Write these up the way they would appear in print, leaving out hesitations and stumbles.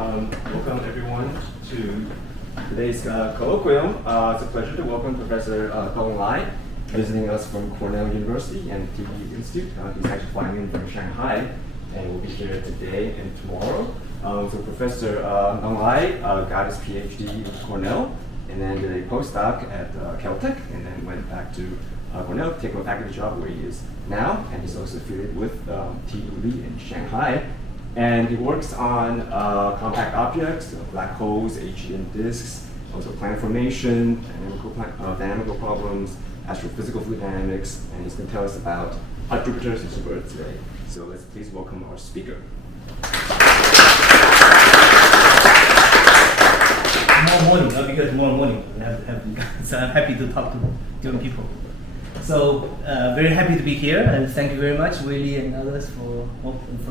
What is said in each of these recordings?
Welcome everyone to today's colloquium. It's a pleasure to welcome Professor Dong Lai, visiting us from Cornell University and TU Institute. He's actually flying in from Shanghai and will be here today and tomorrow. So Professor Dong Lai got his PhD at Cornell and then did a postdoc at Caltech and then went back to Cornell to take a faculty job where he is now, and he's also affiliated with TU in Shanghai. And he works on compact objects, black holes, HEM disks, also planet formation, dynamical problems, astrophysical fluid dynamics, and he's going to tell us about hot Jupiters and super Earth today. So let's please welcome our speaker. Tomorrow morning, I'll be here tomorrow morning. So I'm happy to talk to young people. So very happy to be here, and thank you very much, Willie and others, for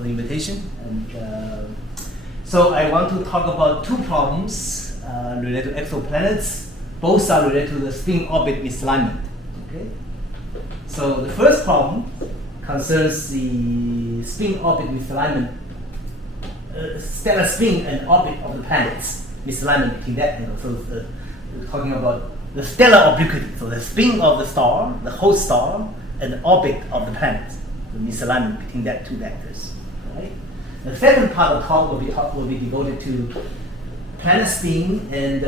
the invitation. And so I want to talk about two problems related to exoplanets. Both are related to the spin-orbit misalignment. Okay. So the first problem concerns the spin-orbit misalignment, stellar spin and orbit of the planets, misalignment between that. So we're talking about the stellar obliquity, so the spin of the star, the host star, and the orbit of the planet, the misalignment between that two vectors. Right? The second part of the talk will be devoted to planet spin and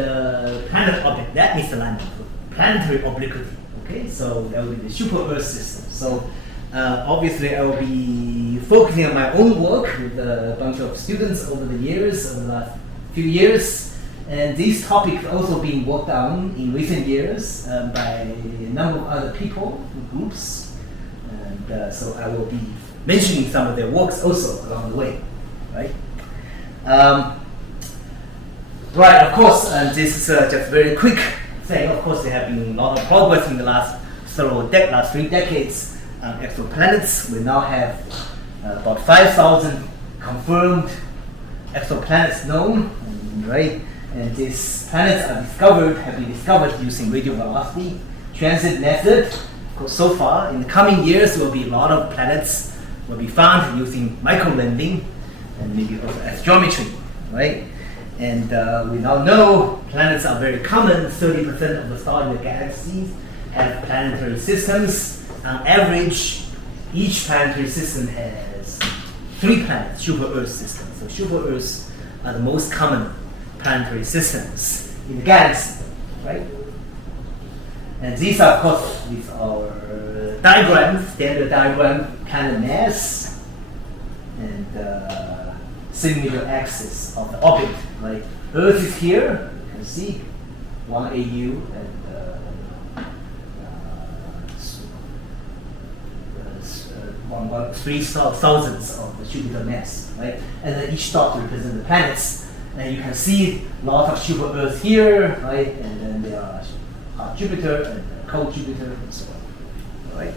planet orbit, that misalignment, planetary obliquity. Okay, so that will be the super Earth system. So obviously, I will be focusing on my own work with a bunch of students over the last few years. And these topics also being worked on in recent years by a number of other people, groups. And so I will be mentioning some of their works also along the way, right? Right, of course, and this is just a very quick thing. Of course, there have been a lot of progress in the last 3 decades on exoplanets. We now have about 5,000 confirmed exoplanets known, right? And these planets have been discovered using radio velocity transit method. Of course, so far, in the coming years, there will be a lot of planets will be found using microlensing and maybe also astrometry, right? And we now know planets are very common. 30% of the stars in the galaxy have planetary systems. On average, each planetary system has 3 planets, super Earth systems. So super Earths are the most common planetary systems in the galaxy, right? And these are, of course, with our diagram, standard diagram, planet mass, and centimeter axis of the orbit, right? Earth is here, you can see, 1 AU, and 3,000 of the Jupiter mass, right? And then each dot represents the planets. And you can see a lot of super Earth here, right? And then there are hot Jupiter and cold Jupiter and so on, right?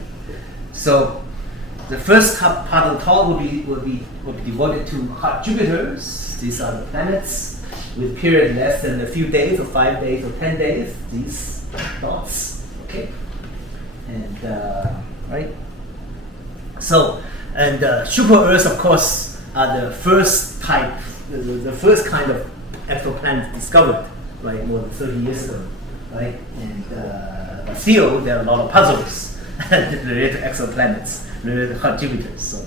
So the first part of the talk will be devoted to hot Jupiters. These are the planets with period less than a few days, or 5 days, or 10 days. These dots, okay? And right. So super Earths, of course, are the first type. The first kind of exoplanet discovered, right, more than 30 years ago, right? And but still, there are a lot of puzzles related to exoplanets, related to hot Jupiters. So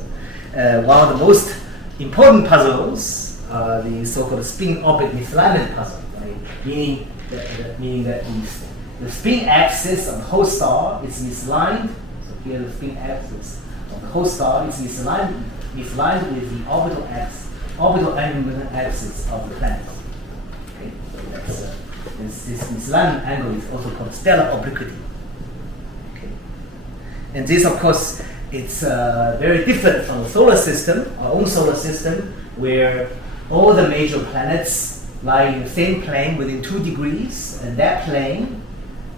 one of the most important puzzles are the so-called spin-orbit misalignment puzzle, right? Meaning that the spin axis of the host star is misaligned. So here, the spin axis of the host star is misaligned with the orbital angular axis of the planet. Okay, so that's this misalignment angle is also called stellar obliquity. Okay, and this, of course, it's very different from the solar system, our own solar system, where all the major planets lie in the same plane within 2 degrees, and that plane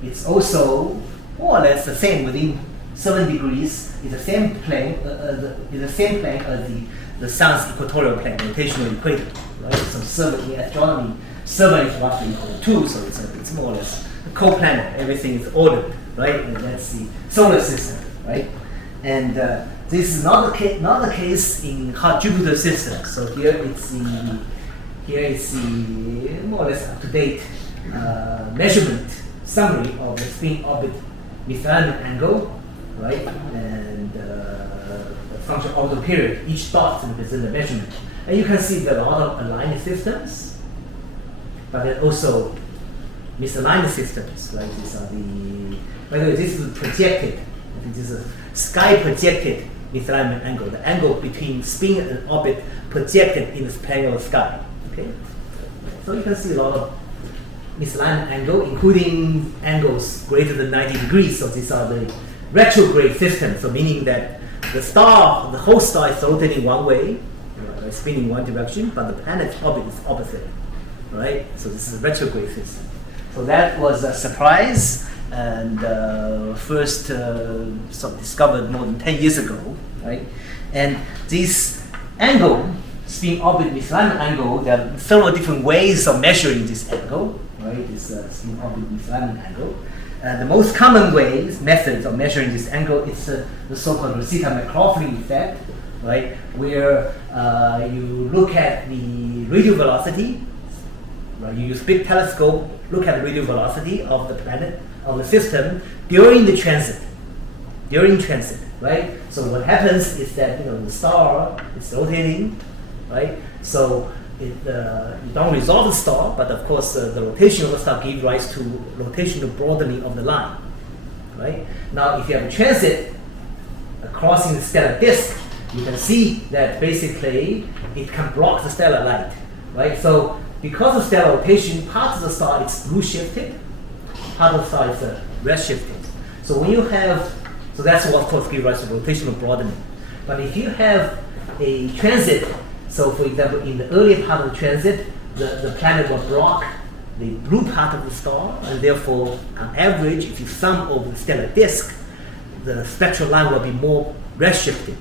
is also more or less the same within 7 degrees. Is the same plane as the sun's equatorial plane, rotational equator, right? So in astronomy, 7 is roughly equal to 2, so it's more or less a co-planet. Everything is ordered, right? And that's the solar system, right? And this is not the case in hot Jupiter systems. So here it's here is the more or less up-to-date measurement summary of the spin-orbit misalignment angle, right? And the function orbital period. Each dot represents a measurement, and you can see there are a lot of aligned systems, but then also misaligned systems. Right? These are the. By the way, this is projected. I think this is a sky projected misalignment angle. The angle between spin and orbit projected in the plane of the sky. Okay, so you can see a lot of misalignment angle, including angles greater than 90 degrees. So these are the retrograde systems. So meaning that the star, the whole star is rotating one way, spinning one direction, but the planet's orbit is opposite. Right? So this is a retrograde system. So that was a surprise, and first sort of discovered more than 10 years ago. Right? And this angle, spin-orbit misalignment angle, there are several different ways of measuring this angle. Right? This spin-orbit misalignment angle. The most common methods of measuring this angle is the so-called Rosita-McLaughlin effect, right? Where you look at the radial velocity. Right? You use big telescope, look at the radial velocity of the planet, of the system during the transit. During transit, right? So what happens is that the star is rotating, right? So you don't resolve the star, but of course the rotation of the star gives rise to rotational broadening of the line, right? Now, if you have a transit crossing the stellar disk, you can see that basically it can block the stellar light, right? So because of stellar rotation, part of the star is blue shifted, part of the star is red shifted. So when you have, so that's what of course gives rise to rotational broadening. But if you have a transit, so for example, in the earlier part of the transit, the planet will block the blue part of the star, and therefore, on average, if you sum over the stellar disk, the spectral line will be more red shifted.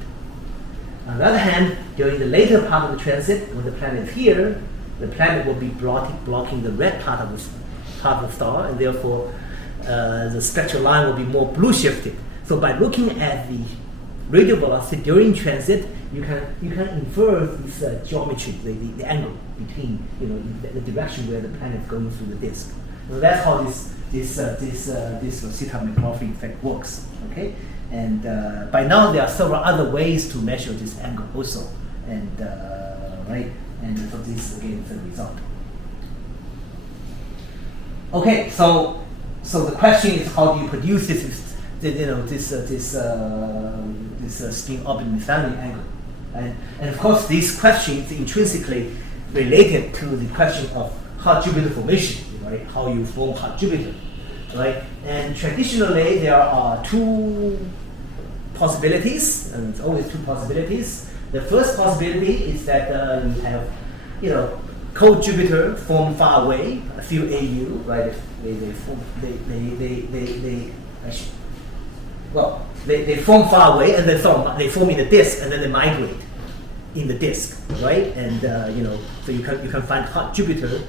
On the other hand, during the later part of the transit, when the planet is here, the planet will be blocking the red part of the star, and therefore the spectral line will be more blue shifted. So by looking at the radial velocity during transit, you can infer this geometry, the angle between the direction where the planet is going through the disk. So that's how this Rosita-McLaughlin effect works. Okay, and by now there are several other ways to measure this angle also, and right. And so this again is the result. Okay, so the question is, how do you produce this spin-orbit misalignment angle? And of course, this question is intrinsically related to the question of hot Jupiter formation, right? How you form hot Jupiter, right? And traditionally, there are two possibilities, and it's always two possibilities. The first possibility is that you have, cold Jupiter form far away, a few AU, right? They form far away, and they form in the disk, and then they migrate in the disk, right? And so you can find hot Jupiter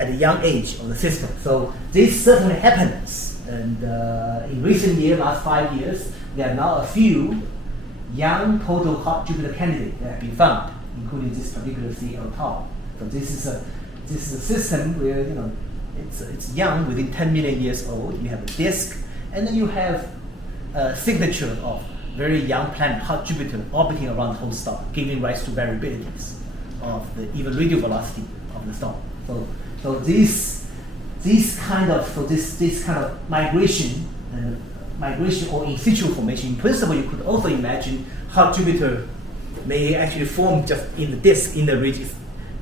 at a young age of the system. So this certainly happens, and in recent years, last 5 years, there are now a few young total hot Jupiter candidates that have been found, including this particular CL Tau. So this is a system where it's young, within 10 million years old. You have a disk, and then you have a signature of very young planet, hot Jupiter, orbiting around the whole star, giving rise to variabilities of the even radial velocity of the star. So this kind of migration or in situ formation, in principle, you could also imagine hot Jupiter may actually form just in the disk, in the region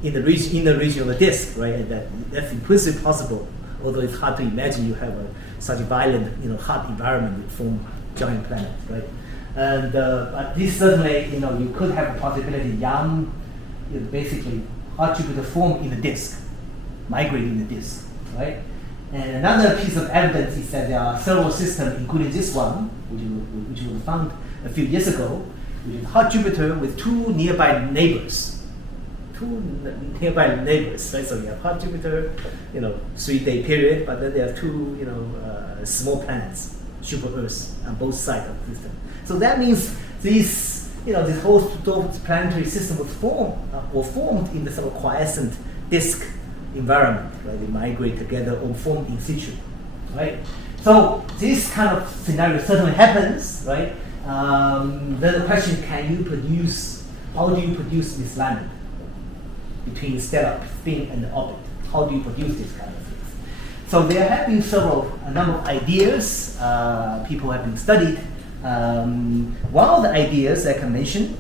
of the disk, right? And that's in principle possible, although it's hard to imagine you have such a violent, hot environment that form giant planets, right? And but this certainly, you could have a possibility young, basically hot Jupiter form in the disk, migrating in the disk, right? And another piece of evidence is that there are several systems, including this one, which was found a few years ago, which is hot Jupiter with two nearby neighbors. Right? So you have hot Jupiter, 3-day period, but then there are two, small planets, super Earths, on both sides of the system. So that means this this whole planetary system was formed in the sort of quiescent disk environment, right? They migrate together or form in situ, right? So this kind of scenario certainly happens, right? Then the question: how do you produce misalignment between stellar spin and the orbit? How do you produce this kind of things? So there have been a number of ideas people have been studied. One of the ideas I can mention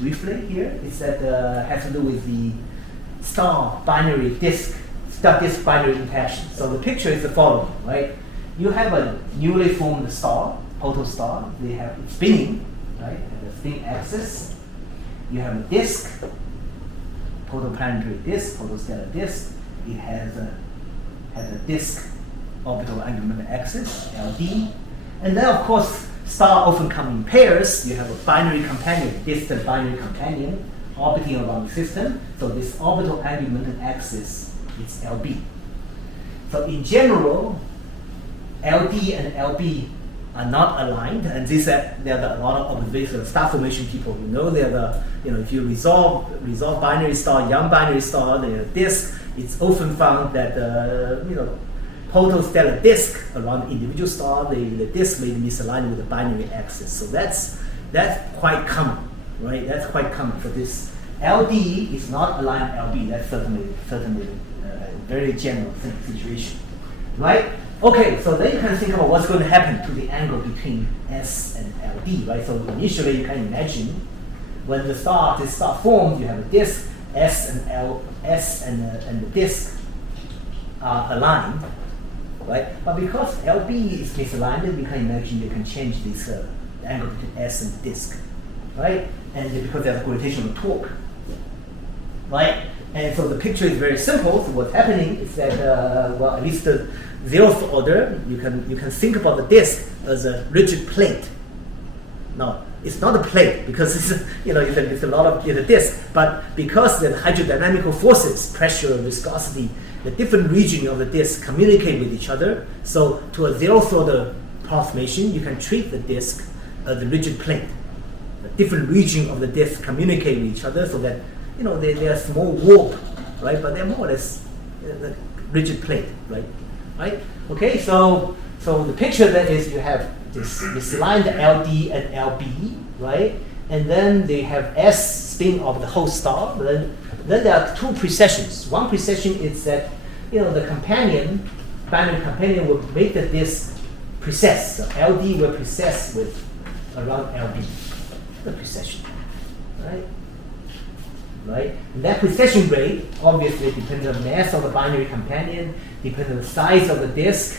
briefly here, is that has to do with the star disk binary interaction. So the picture is the following, right? You have a newly formed star, protostar. They have it spinning, right? And the spin axis. You have a disk, protoplanetary disk, protostellar disk. It has a disk orbital angular momentum axis, LD. And then, of course, stars often come in pairs. You have a binary companion, distant binary companion, orbiting around the system. So this orbital angular momentum axis is LB. So in general, LD and LB are not aligned, and there are a lot of observations. Star formation people, if you resolve binary star, young binary star, the disk, it's often found that protostellar disk around the individual star, the disk may be misaligned with the binary axis. So that's quite common, right? That's quite common for this. LD is not aligned LB. That's certainly a very general situation, right? Okay, so then you can think about what's going to happen to the angle between S and LD, right? So initially you can imagine when this star forms, you have a disk, S and the disk are aligned, right? But because LB is misaligned, you can imagine you can change this angle between S and the disk, right? And because there's a gravitational torque, right? And so the picture is very simple. So what's happening is that, at least the zeroth order, you can think about the disk as a rigid plate. Now, it's not a plate because it's a lot of a disk, but because the hydrodynamical forces, pressure, viscosity, the different regions of the disk communicate with each other. So to a zeroth order approximation, you can treat the disk as a rigid plate. The different regions of the disk communicate with each other so that they are small warp, right? But they're more or less the rigid plate, right? Right? Okay, so the picture that is, you have this misaligned LD and LB, right? And then they have S spin of the whole star. Then there are two precessions. One precession is that the binary companion will make the disk precess. So LD will precess with around LB. The precession, right? Right? And that precession rate obviously depends on the mass of the binary companion, depends on the size of the disk,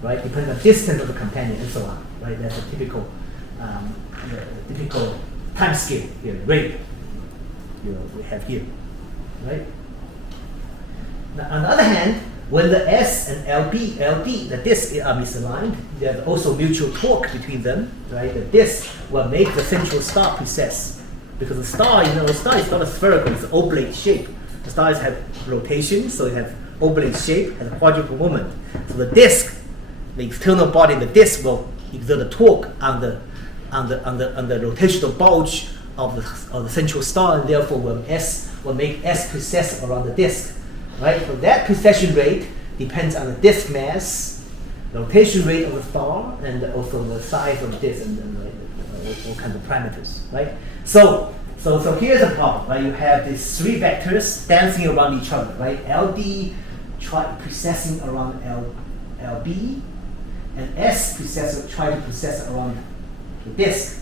right? Depends on the distance of the companion, and so on. Right? That's a typical time scale here, rate we have here, right? Now, on the other hand, when the S and LD, the disks are misaligned, there's also mutual torque between them, right? The disk will make the central star precess. Because the star is not a spherical, it's an oblate shape. The stars have rotation, so it has oblate shape, has a quadruple moment. So the disk, the external body, the disk will exert a torque on the rotational bulge of the central star, and therefore will make S precess around the disk. Right? So that precession rate depends on the disk mass, the rotation rate of the star, and also the size of the disk, and all kinds of parameters, right? So here's the problem, right? You have these three vectors dancing around each other, right? LD precessing around LB, and S try to precess around the disk.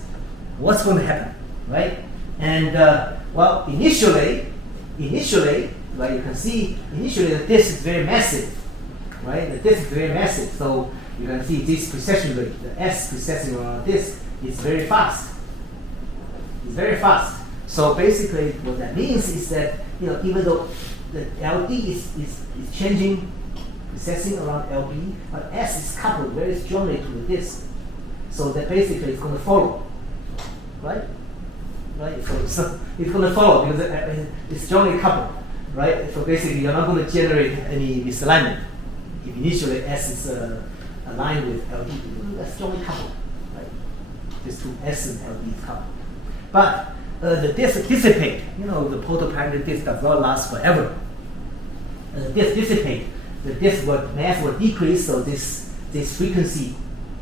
What's going to happen, right? And initially, right? You can see initially the disk is very massive, right? The disk is very massive, so you can see this precession rate, the S precessing around the disk, is very fast. It's very fast. So basically, what that means is that even though the LD is changing, precessing around LB, but S is coupled very strongly to the disk. So that basically it's going to follow, right? Right. So it's going to follow because it's strongly coupled, right? So basically, you're not going to generate any misalignment if initially S is aligned with LD. That's strongly coupled. These two S and LD is coupled. But the disk dissipate. You know, the protoplanetary disk does not last forever. The disk dissipate. The disk mass will decrease, so this frequency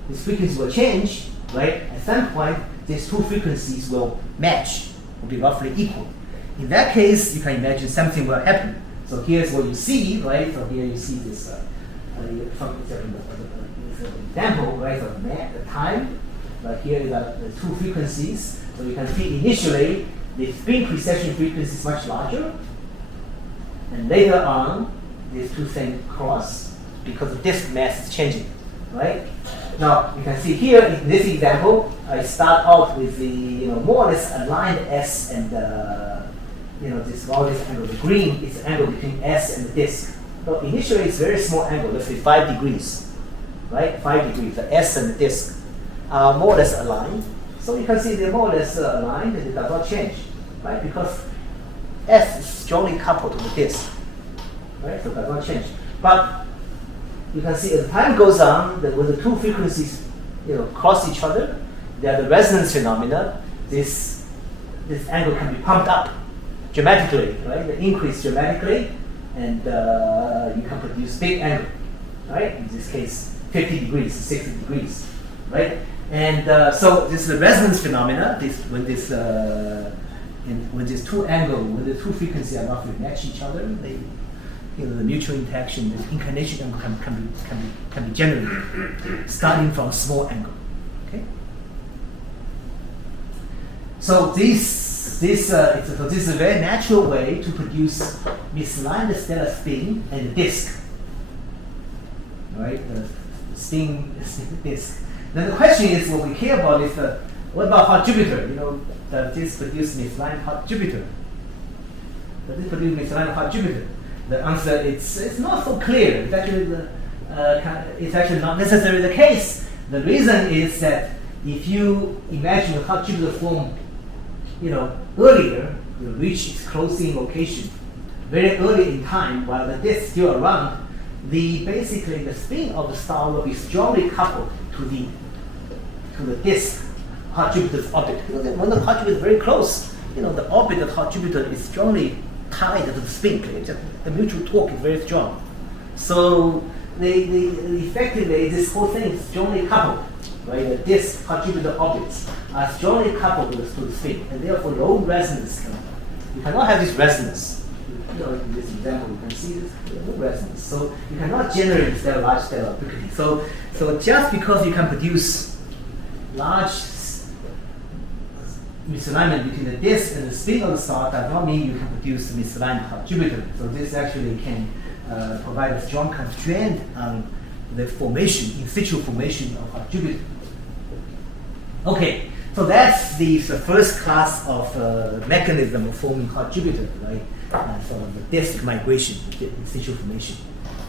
will change, right? At some point, these two frequencies will match, will be roughly equal. In that case, you can imagine something will happen. So here's what you see, right? So here you see this example, right? So the time, but here is the two frequencies. So you can see initially the spin precession frequency is much larger, and later on these two things cross because the disk mass is changing, right? Now you can see here in this example, I start out with the more or less aligned S and this all this angle. The green is the angle between S and the disk. So initially it's a very small angle, let's say 5 degrees, right? 5 degrees. The S and the disk are more or less aligned. So you can see they're more or less aligned and it does not change, right? Because S is strongly coupled to the disk, right? So it does not change. But you can see as time goes on, that when the two frequencies cross each other, there are the resonance phenomena. This angle can be pumped up dramatically, right? They increase dramatically, and you can produce big angle, right? In this case, 50 degrees, 60 degrees, right? And so this is the resonance phenomena. When these two frequencies are roughly match each other, they, the mutual interaction, this inclination angle can be generated, starting from a small angle. Okay. So this is a very natural way to produce misaligned stellar spin and disk. Right, the spin disk. Then the question is, what we care about is what about hot Jupiter? Does this produce misaligned hot Jupiter? Does it produce misaligned hot Jupiter? The answer it's not so clear. It's actually not necessarily the case. The reason is that if you imagine a hot Jupiter form, earlier, you reach its closing location very early in time while the disk is still around, basically the spin of the star will be strongly coupled to the disk, hot Jupiter's orbit. When the hot Jupiter is very close, the orbit of hot Jupiter is strongly tied to the spin plate. The mutual torque is very strong. So they effectively, this whole thing is strongly coupled. Right, the disk, hot Jupiter orbits are strongly coupled to the spin, and therefore no resonance. You cannot have this resonance. In this example, you can see this, no resonance. So you cannot generate large stellar obliquity. So just because you can produce large misalignment between the disk and the spin of the star does not mean you can produce misaligned hot Jupiter. So this actually can provide a strong constraint on the formation, in situ formation of hot Jupiter. Okay, so that's the first class of mechanism of forming hot Jupiter, right? Sort of the disk migration, in situ formation.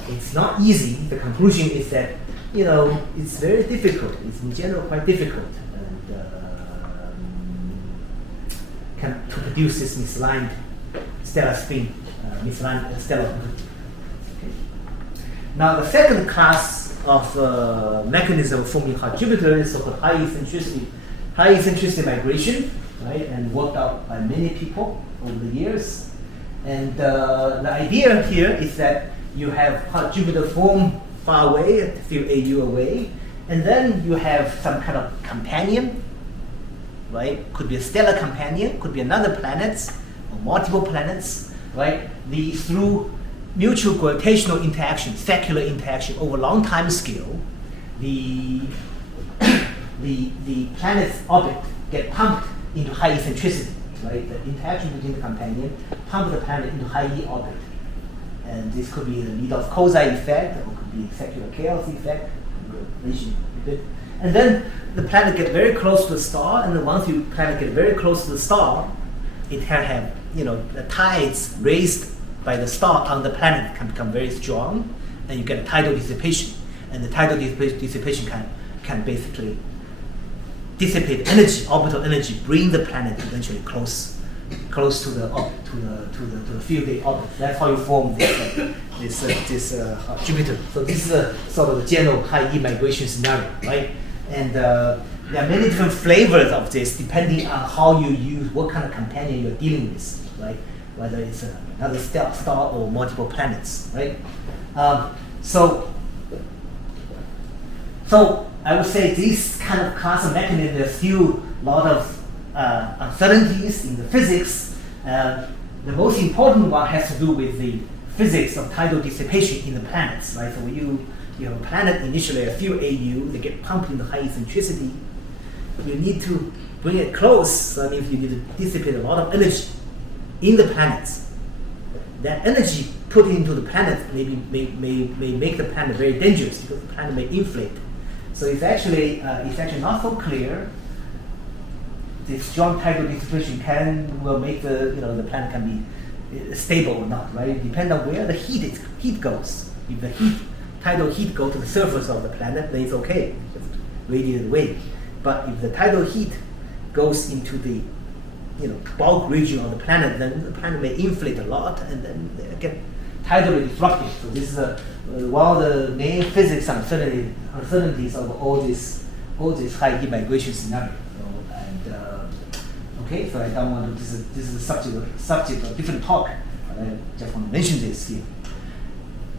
It's not easy. The conclusion is that it's very difficult. It's in general quite difficult, and to produce this misaligned stellar spin, misaligned stellar obliquity. Okay. Now the second class of mechanism of forming hot Jupiter is so-called high eccentricity migration, right? And worked out by many people over the years. And the idea here is that you have hot Jupiter form far away, a few AU away, and then you have some kind of companion, right? Could be a stellar companion, could be another planet, or multiple planets, right? Through mutual gravitational interaction, secular interaction over long time scale, the planet's orbit get pumped into high eccentricity, right? The interaction between the companion pump the planet into high E orbit. And this could be the Nidov-Kozai effect, or could be secular chaos effect, and then the planet get very close to the star, and then once the planet get very close to the star, it can have, the tides raised by the star on the planet can become very strong, and you get tidal dissipation. And the tidal dissipation can basically dissipate energy, orbital energy, bring the planet eventually close to the orbit, to the field day orbit. That's how you form this Jupiter. So this is sort of the general high E migration scenario, right? And there are many different flavors of this depending on how you use, what kind of companion you're dealing with, right? Whether it's another star or multiple planets, right? So I would say this kind of class of mechanism, there's still a lot of uncertainties in the physics. The most important one has to do with the physics of tidal dissipation in the planets, right? So when you have a planet initially a few AU, they get pumped into high eccentricity. You need to bring it close. So that means you need to dissipate a lot of energy in the planets. That energy put into the planet may make the planet very dangerous because the planet may inflate. So it's actually not so clear. The strong tidal dissipation will make the planet can be stable or not, right? It depends on where the heat goes. If the tidal heat goes to the surface of the planet, then it's okay, just radiate away. But if the tidal heat goes into the bulk region of the planet, then the planet may inflate a lot and then get tidally disrupted. So this is one of the main physics uncertainties of all this high heat migration scenario. Okay, so I don't want to. This is a subject of different talk, but I just want to mention this here.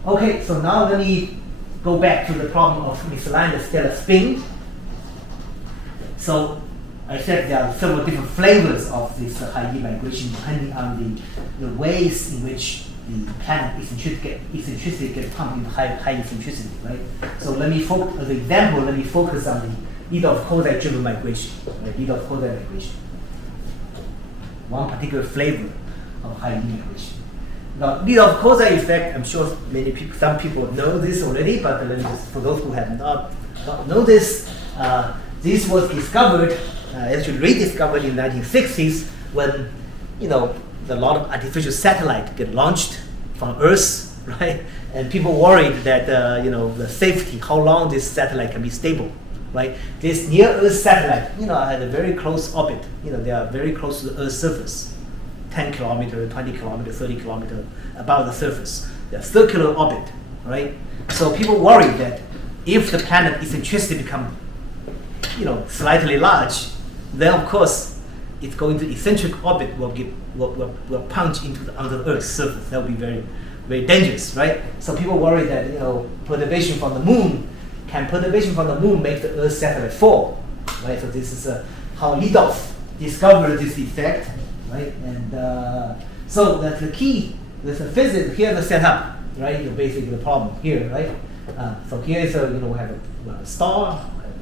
Okay, so now let me go back to the problem of misaligned stellar spin. So I said there are several different flavors of this high heat migration depending on the ways in which the planet eccentricity gets pumped into high eccentricity, right? So as an example, let me focus on the Lidov-Kozai driven migration, right? Lidov-Kozai migration. One particular flavor of high heat migration. Now, Lidov-Kozai effect, I'm sure some people know this already, but let me just, for those who have not know this, this was discovered, actually rediscovered in the 1960s when, a lot of artificial satellites get launched from Earth, right? And people worried that, the safety, how long this satellite can be stable, right? This near-Earth satellite, had a very close orbit. They are very close to the Earth's surface, 10 kilometers, 20 kilometers, 30 kilometers above the surface. They're circular orbit, right? So people worry that if the planet eccentricity become, slightly large, then of course it's going to eccentric orbit will punch into under the Earth's surface. That would be very, very dangerous, right? So people worry that perturbation from the moon make the Earth satellite fall, right? So this is how Lidov discovered this effect, right? And so that's the key. There's a physics. Here's the setup, right? Basically the problem here, right? So here is we have a star, we have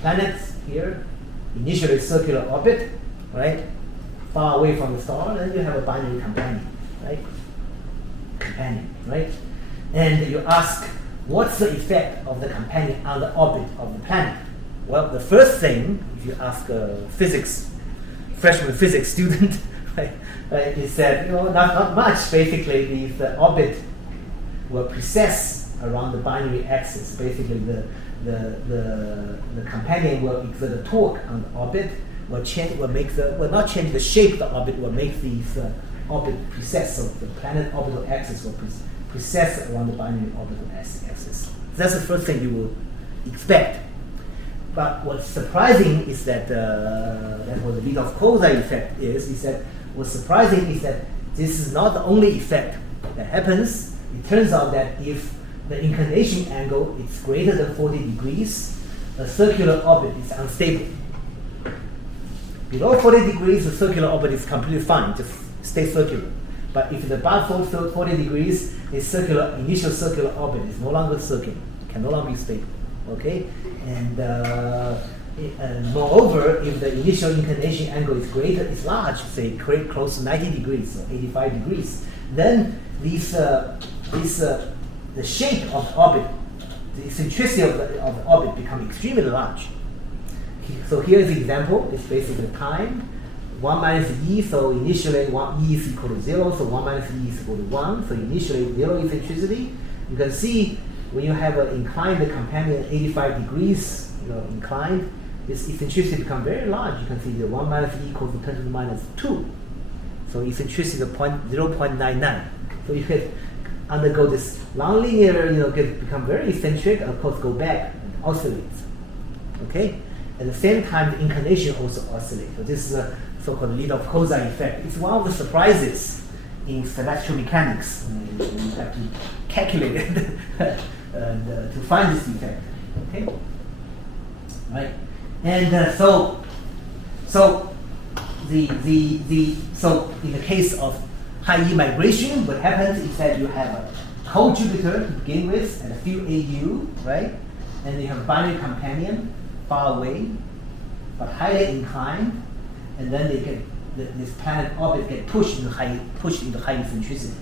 planets here, initially circular orbit, right? Far away from the star, and you have a binary companion, right? And you ask, what's the effect of the companion on the orbit of the planet? Well, the first thing, if you ask a freshman physics student, right, is that not much. Basically, the orbit will precess around the binary axis. Basically, the companion will exert a torque on the orbit. Will not change the shape of the orbit. Will make these orbit precess. So the planet orbital axis will precess around the binary orbital axis. That's the first thing you will expect. But what's surprising is that that's what the Lidov-Kozai effect is that what's surprising is that this is not the only effect that happens. It turns out that if the inclination angle is greater than 40 degrees, a circular orbit is unstable. Below 40 degrees, the circular orbit is completely fine, just stay circular. But if it's above 40 degrees, the initial circular orbit is no longer circular, can no longer be stable. Okay, and moreover, if the initial inclination angle is large, say close to 90 degrees or 85 degrees, then the shape of the orbit, the eccentricity of the orbit become extremely large. So here is the example. It's basically time. 1 minus e, so initially e is equal to 0, so 1 minus e is equal to 1. So initially 0 eccentricity. You can see when you have an inclined companion 85 degrees inclined, this eccentricity becomes very large. You can see the 1 minus e equals to 10 to the minus 2. So eccentricity is 0.99. So you can undergo this nonlinear, become very eccentric, of course go back and oscillate. Okay? At the same time, the inclination also oscillates. So this is a so-called Lidov-Kozai effect. It's one of the surprises in celestial mechanics. You have to calculate it and, to find this effect. Okay, right? And so in the case of high E migration, what happens is that you have a cold Jupiter to begin with and a few AU, right? And you have a binary companion far away, but highly inclined, and then they get this planet orbit get pushed into high eccentricity.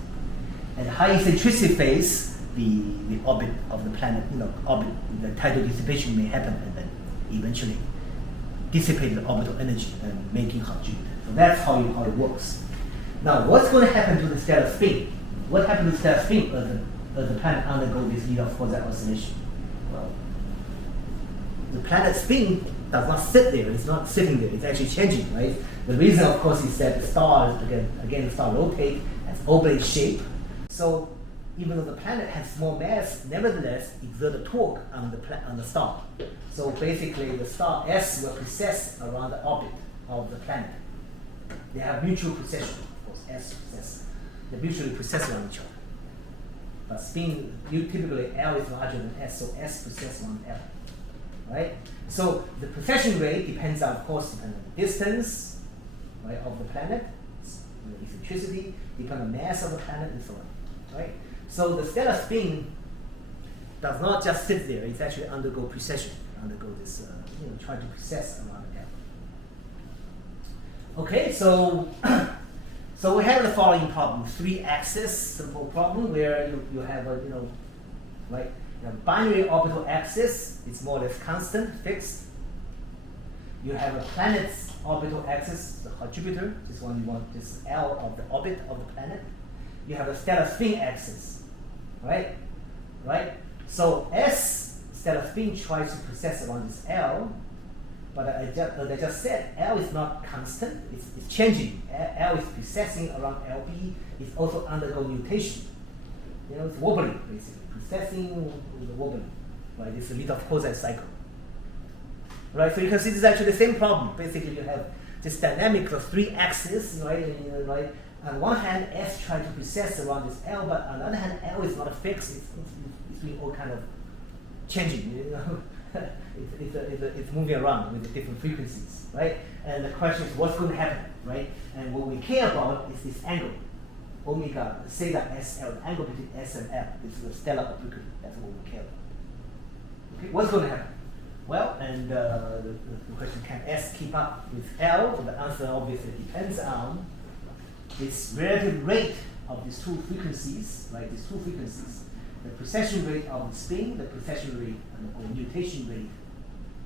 And high eccentricity phase, the orbit of the planet, the tidal dissipation may happen, and then eventually dissipate the orbital energy and making hot Jupiter. So that's how it works. Now, what's going to happen to the stellar spin? What happens to the stellar spin as the planet undergoes this Lidov-Kozai oscillation? Well, the planet spin does not sit there. It's not sitting there. It's actually changing, right? The reason, of course, is that the stars, again, the star rotate as oblate shape. So even though the planet has small mass, nevertheless exert a torque on the star. So basically, the star S will precess around the orbit of the planet. They have mutual precession, of course. S precess. They mutually precess around each other. But spin, typically L is larger than S, so S precess around L. Right? So the precession rate depends on the distance, right, of the planet, the eccentricity, depends on the mass of the planet, and so on. Right? So the stellar spin does not just sit there; it's actually undergo precession, undergo this, try to precess around the L. Okay, so so we have the following problem: 3-axis simple problem where you have a right. The binary orbital axis is more or less constant, fixed. You have a planet's orbital axis, the hot Jupiter. This one you want this L of the orbit of the planet. You have a stellar spin axis, right? Right. So S stellar spin tries to precess around this L, but as I just said, L is not constant. It's changing. L is precessing around LB. It's also undergoing nutation. It's wobbling basically. Precessing with the wobbling, right? This is a Lidov-Kozai cycle, right? So you can see this is actually the same problem. Basically, you have this dynamic of 3 axes, right? Right. On one hand, S tries to precess around this L, but on the other hand, L is not fixed. It's doing all kind of changing. It's moving around with the different frequencies, right? And the question is, what's going to happen, right? And what we care about is this angle. Omega theta SL, the angle between S and L. This is the stellar obliquity. That's what we care about. Okay, what's going to happen? Well, and the question, can S keep up with L? So the answer obviously depends on this relative rate of these two frequencies, right? These two frequencies, the precession rate of the spin, the precession rate or nutation rate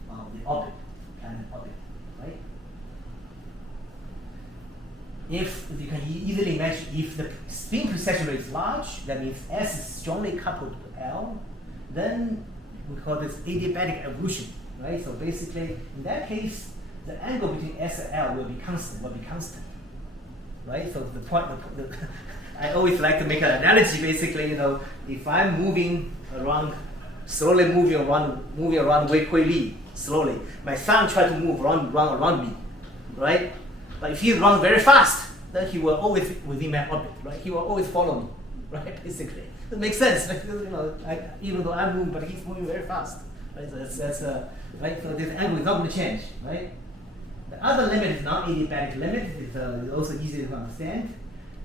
of the orbit, planet orbit, right? If you can easily imagine, if the spin precession rate is large, that means S is strongly coupled to L, then we call this adiabatic evolution, right? So basically, in that case, the angle between S and L will be constant, right? So the point, I always like to make an analogy. Basically, if I'm slowly moving around Wei Hui Li, slowly, my son tries to move around me, right? But if he runs very fast, then he will always within my orbit, right? He will always follow me, right? Basically, it makes sense. Even though I'm moving, but he's moving very fast, right? So that's right. So this angle is not going to change, right? The other limit is not adiabatic limit. It's also easy to understand.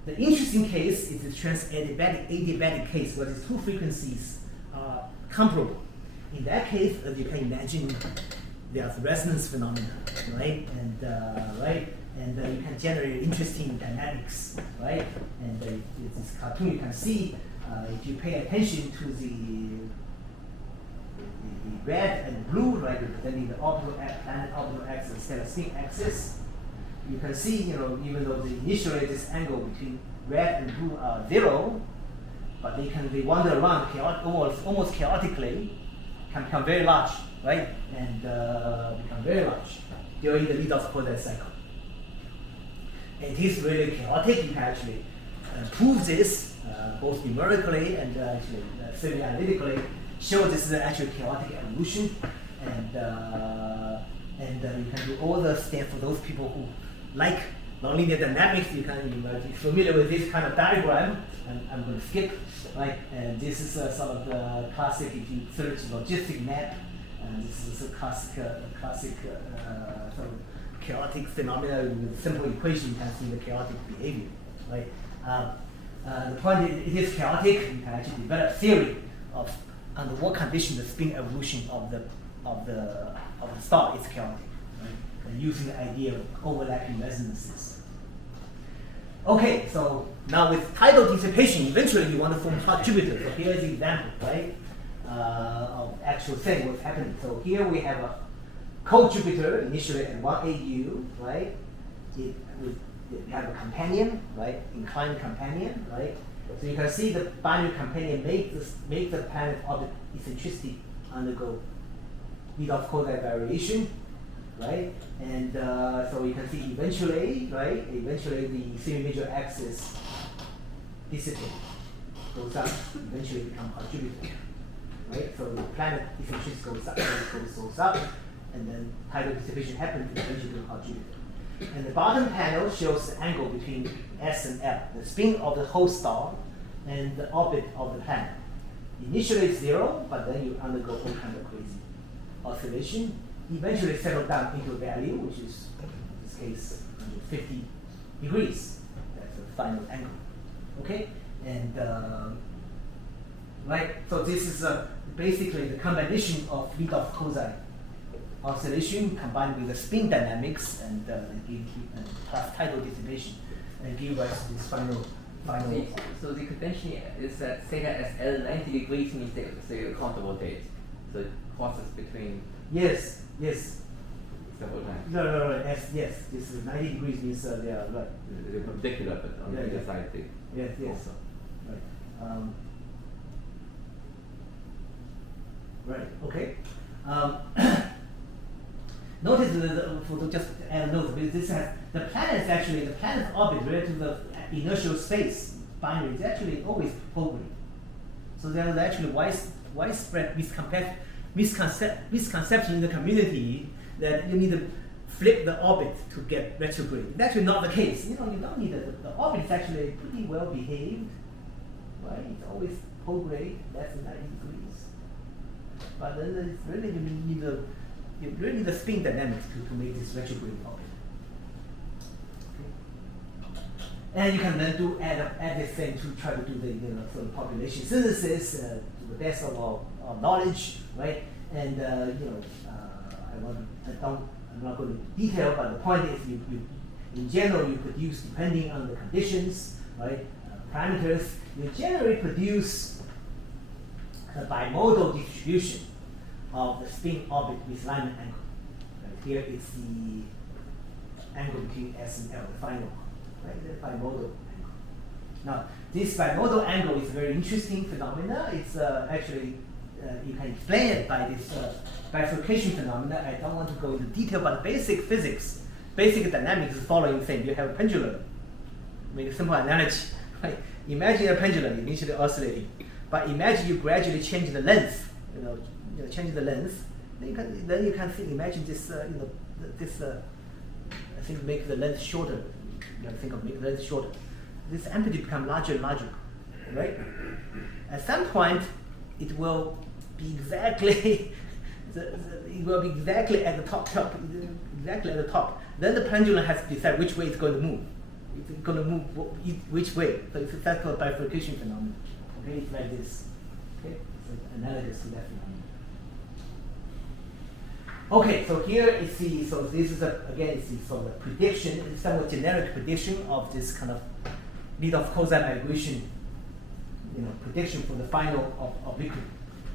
The interesting case is the adiabatic case, where these two frequencies are comparable. In that case, as you can imagine, there's resonance phenomena, right? And you can generate interesting dynamics, right? And this cartoon, you can see if you pay attention to the red and blue, right, representing the planet orbital axis, stellar spin axis, you can see, even though initially this angle between red and blue are 0, but they wander around almost chaotically, can become very large, right? And become very large during the Lidov-Kozai cycle. It is really chaotic. You can actually prove this both numerically and actually semi-analytically. Show this is actually chaotic evolution, And you can do all the steps for those people who like nonlinear dynamics. You be familiar with this kind of diagram. I'm going to skip, right? And this is sort of the classic, if you search logistic map, and this is a classic sort of chaotic phenomena with simple equation. You can see the chaotic behavior, right? The point is, it is chaotic. You can actually develop theory of under what condition the spin evolution of the star is chaotic, right? And using the idea of overlapping resonances. Okay, so now with tidal dissipation, eventually you want to form hot Jupiter. So here is an example, right, of actual thing what's happening. So here we have a cold Jupiter initially at 1 AU, right? We have a companion, right? Inclined companion, right? So you can see the binary companion make the planet orbit eccentricity undergo Nidov-Kozai variation, right? And so you can see eventually, right? Eventually the semi-major axis dissipates, goes up, eventually become hot Jupiter, right? So the planet eccentricity goes up, and then tidal dissipation happens, eventually to hot Jupiter. And the bottom panel shows the angle between S and L, the spin of the whole star and the orbit of the planet. Initially it's 0, but then you undergo all kind of crazy oscillation. Eventually settle down into a value, which is, in this case, 50 degrees. That's the final angle. Okay? And, right, so this is basically the combination of Nidov-Kozai oscillation combined with the spin dynamics and plus tidal dissipation, and give us this final. So the convention is that theta as L 90 degrees means the countable date. So it crosses between. Yes. Several times. No. Yes. This is 90 degrees means they are right. They're perpendicular, but on the other side they. Yes. Right. Right. Okay. Notice just add a note. This has the planet's orbit relative to the inertial space binary is actually always prograde. So there is actually widespread misconception in the community that you need to flip the orbit to get retrograde. It's actually not the case. You don't need the orbit is actually pretty well behaved, right? It's always prograde, less than 90 degrees. But then it's really you really need the spin dynamics to make this retrograde orbit. Okay. And you can then add this thing to try to do the sort of population synthesis to the best of our knowledge, right? And I'm not going to detail, but the point is you in general you produce, depending on the conditions, right, parameters, you generally produce a bimodal distribution of the spin orbit misalignment angle. Right? Here is the angle between S and L, the final one, right? The bimodal angle. Now, this bimodal angle is a very interesting phenomena. It's actually, you can explain it by this bifurcation phenomena. I don't want to go into detail, but basic physics, basic dynamics is the following thing. You have a pendulum. Make a simple analogy. Right? Imagine a pendulum initially oscillating, but imagine you gradually change the length. Change the length. Then you can imagine this. I think make the length shorter. You can think of make the length shorter. This amplitude become larger and larger, right? At some point, it will be exactly. It will be exactly at the top. Exactly at the top. Then the pendulum has to decide which way it's going to move. It's going to move which way. So that's called bifurcation phenomenon. Okay, it's like this. Okay, it's analogous to that phenomenon. Okay, so here is this is again the sort of prediction, it's somewhat generic prediction of this kind of Nidov-Kozai migration, prediction for the final of obliquity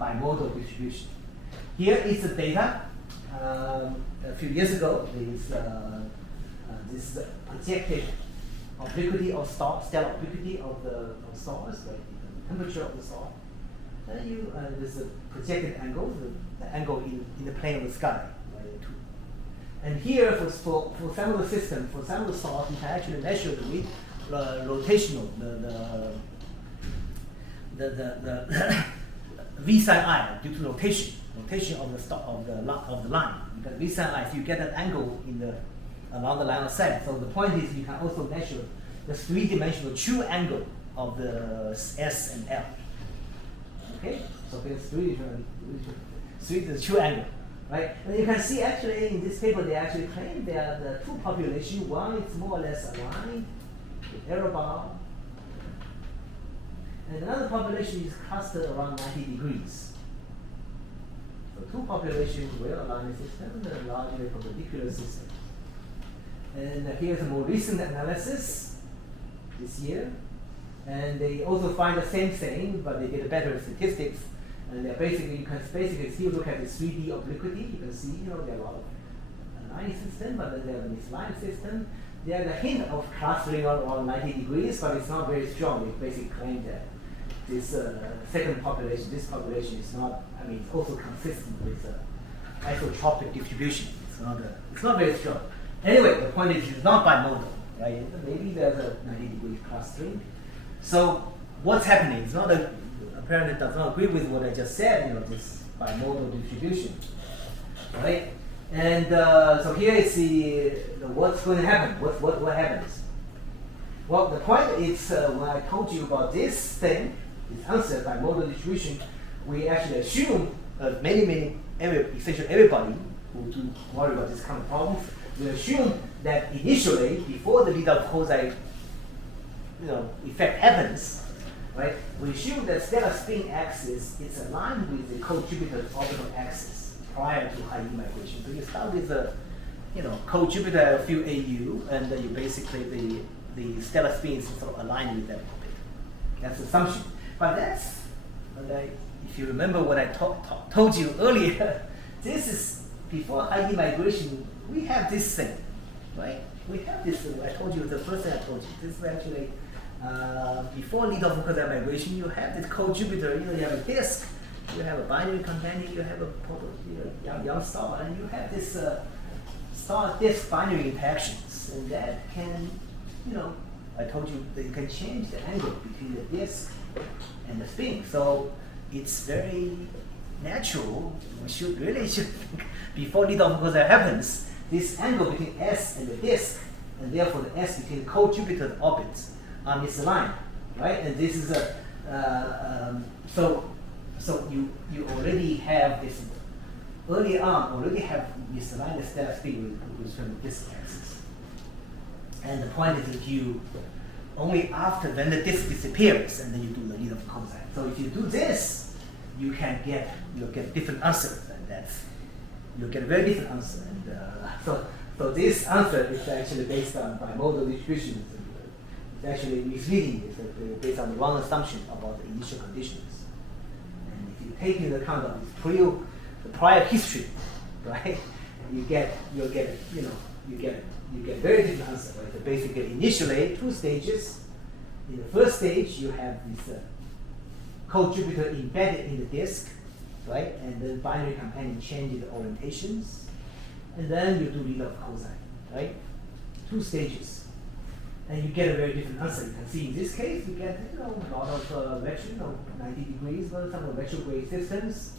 bimodal distribution. Here is the data. A few years ago, this projected obliquity of stellar obliquity of the stars, like the temperature of the star. Then there's a projected angle, the angle in the plane of the sky. Right? And here, for some of the system, for some of the stars, you can actually measure the rotational, the V psi I due to rotation. rotation of the of the line. Because misaligned, if you get an angle in the along the line of sight. So the point is, you can also measure the three-dimensional true angle of the S and L. Okay, so there's three the true angle, right? And you can see actually in this paper they actually claim that the two population, one is more or less aligned with error bar, and another population is clustered around 90 degrees. So two populations will align the system and a largely perpendicular system. And here's a more recent analysis this year. And they also find the same thing, but they get better statistics. And they're basically, you can basically still look at the 3D obliquity. You can see, there are a lot of aligned system, but then there's a misaligned system. There's a hint of clustering around 90 degrees, but it's not very strong. They basically claim that this second population, this population is not, it's also consistent with isotropic distribution. It's not very strong. Anyway, the point is it's not bimodal, right? Maybe there's a 90 degree clustering. So what's happening? It's not apparently does not agree with what I just said, this bimodal distribution, right? And so here is the what's going to happen. What happens? Well, the point is when I told you about this thing, this answer bimodal distribution, we actually assume essentially everybody who do worry about this kind of problems, we assume that initially, before the leader causae effect happens, right? We assume that stellar spin axis is aligned with the co-Jupiter orbital axis prior to high E migration. So you start with the co-Jupiter field AU, and then you basically the stellar spin is sort of aligned with that orbit. That's the assumption. But that's, if you remember what I told you earlier, this is before high E migration. We have this thing, right? We have this thing. I told you the first thing I told you. This is actually before lead of focus migration. You have this co-Jupiter. You have a disk. You have a binary companion. You have a young star, and you have this star-disk binary interactions, and that can, I told you that you can change the angle between the disk and the spin. So it's very natural. We should think before lead of focus happens. This angle between S and the disk, and therefore the S between the co-Jupiter orbits are misaligned, right? And this is so you already have this early on already have misaligned stellar spin with the disk axis. And the point is that you only after then the disk disappears and then you do the lead of cosine. So if you do this, you'll get different answers, and you'll get a very different answer. And so this answer is actually based on bimodal distributions. It's actually misleading. It's based on the wrong assumption about the initial conditions. And if you take into account of the prior history, right, you get very different answer. Right? So basically, initially 2 stages. In the first stage, you have this co-Jupiter embedded in the disk, right? And then binary companion changes the orientations, and then you do lead of cosine, right? 2 stages, and you get a very different answer. You can see in this case, you get a lot of retro, 90 degrees, but some retrograde systems,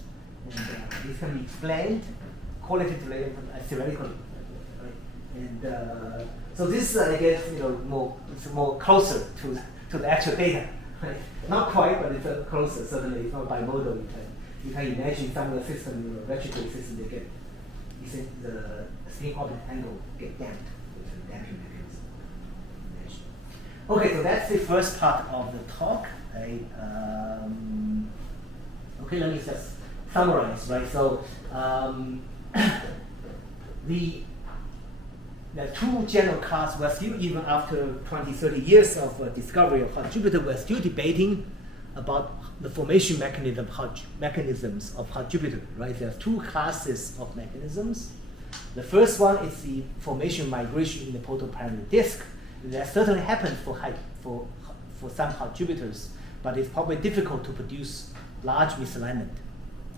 and this can be explained qualitatively and theoretically, right? And so this, I guess, it's more closer to the actual data, right? Not quite, but it's closer. Certainly, it's not bimodal. You can imagine some of the system, retrograde system, they get the spin orbit angle get damped with a damping mechanism. Okay, so that's the first part of the talk. Right? Okay, let me just summarize. Right, so the 2 general classes were still, even after 20, 30 years of discovery of hot Jupiter, we're still debating about the formation mechanisms of hot Jupiter, right? There are 2 classes of mechanisms. The first one is the formation migration in the protoplanetary disk. That certainly happens for some hot Jupiters, but it's probably difficult to produce large misalignment,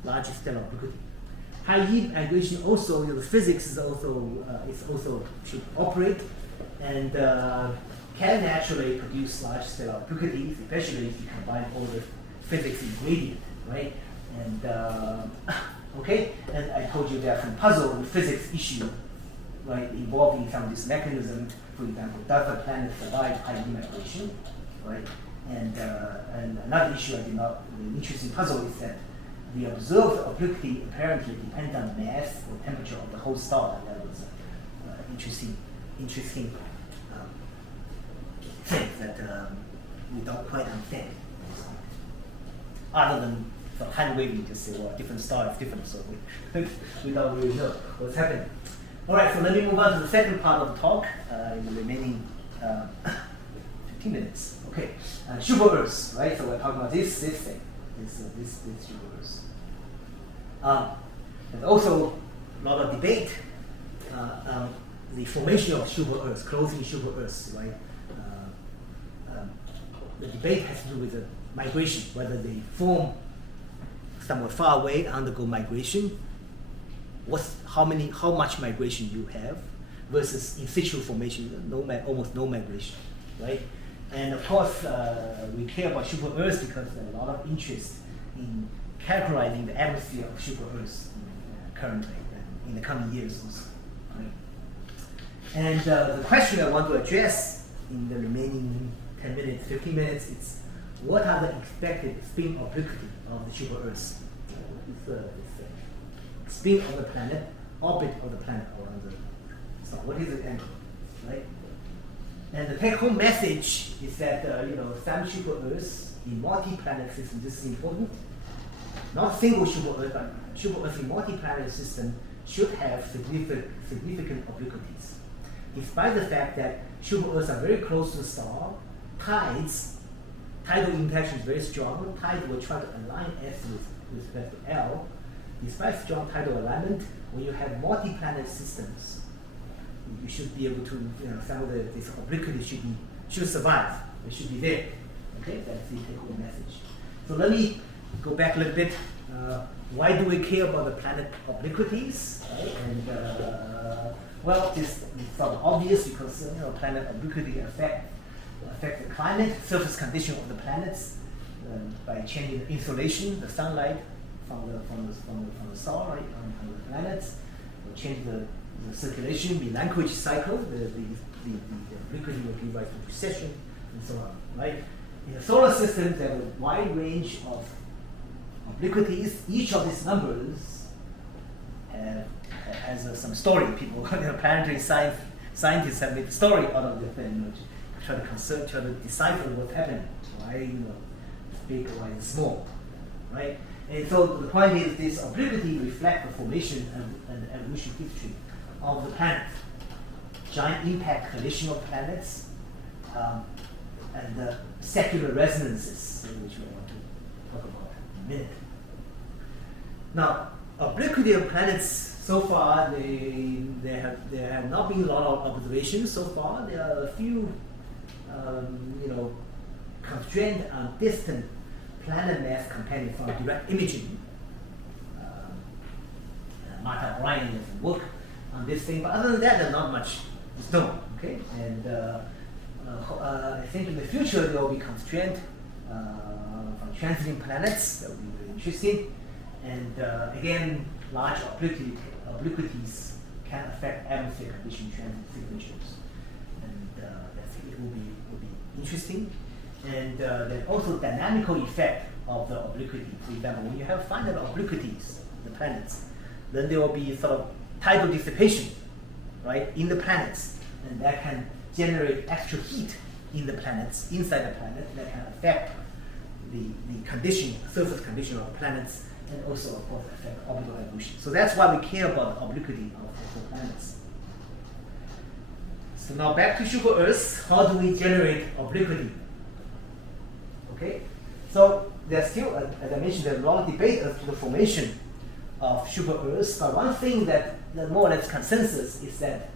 large stellar obliquity. High E migration also, the physics is also should operate and can naturally produce large stellar obliquities, especially if you combine all the physics ingredient, right? And Okay, and I told you there are some puzzle and physics issue, right, involving some of this mechanism. For example, does the planet survive high migration, right? And another issue I did not, the interesting puzzle is that the observed obliquity apparently depends on mass or temperature of the whole star. And that was interesting thing that we don't quite understand. Other than the hand waving, just say, well, different star is different, so we don't really know what's happening. All right, so let me move on to the second part of the talk in the remaining 15 minutes. Okay, super Earths, right? So we're talking about this thing, this super Earths. There's also a lot of debate the formation of super Earths, closing super Earths, right? The debate has to do with the migration, whether they form somewhere far away, undergo migration, how much migration you have, versus in situ formation, almost no migration, right? And of course, we care about super Earths because there's a lot of interest in characterizing the atmosphere of super Earths currently and in the coming years also. Right? And the question I want to address in the remaining 10 minutes, 15 minutes, is what are the expected spin obliquity of the super Earths? Spin of the planet, orbit of the planet around the star. What is the angle, right? And the take-home message is that some super Earths in multi-planet system, this is important. Not single super Earth, but super Earths in multi-planet system should have significant obliquities. Despite the fact that super Earths are very close to the star, tidal interaction is very strong. Tide will try to align S with respect to L. Despite strong tidal alignment, when you have multi-planet systems, you should be able to, some of this obliquity should survive. It should be there. Okay, that's the take-home message. So let me go back a little bit. Why do we care about the planet obliquities? Right? And well, this is sort of obvious because planet obliquity affect the climate, surface condition of the planets by changing the insolation, the sunlight from the star, right, on the planets. Will change the circulation, the language cycle, the obliquity will give rise to precession, and so on, right? In the solar system, there are a wide range of obliquities. Each of these numbers has some story. People, planetary scientists have made a story out of the thing, try to decipher what's happening. Why it's big, why it's small, right? And so the point is, this obliquity reflects the formation and evolution history of the planet. Giant impact collision of planets, and the secular resonances, which we want to talk about in a minute. Now, obliquity of planets, so far, there have not been a lot of observations so far. There are a few, constrained on distant planet mass companion from direct imaging. Martha O'Ryan has some work on this thing, but other than that, there's not much is known. Okay, and I think in the future there will be constraint from transiting planets. That will be very interesting. And again, large obliquities can affect atmosphere condition transit signatures, and I think it will be interesting. And there's also dynamical effect of the obliquity. For example, when you have finite obliquities, the planets, then there will be sort of tidal dissipation, right, in the planets, and that can generate extra heat in the planets, inside the planet, that can affect the condition, surface condition of planets, and also, of course, affect orbital evolution. So that's why we care about the obliquity of the planets. So now back to super Earths. How do we generate obliquity? Okay, so there's still, as I mentioned, there's a lot of debate as to the formation of super Earths. But one thing that more or less consensus is that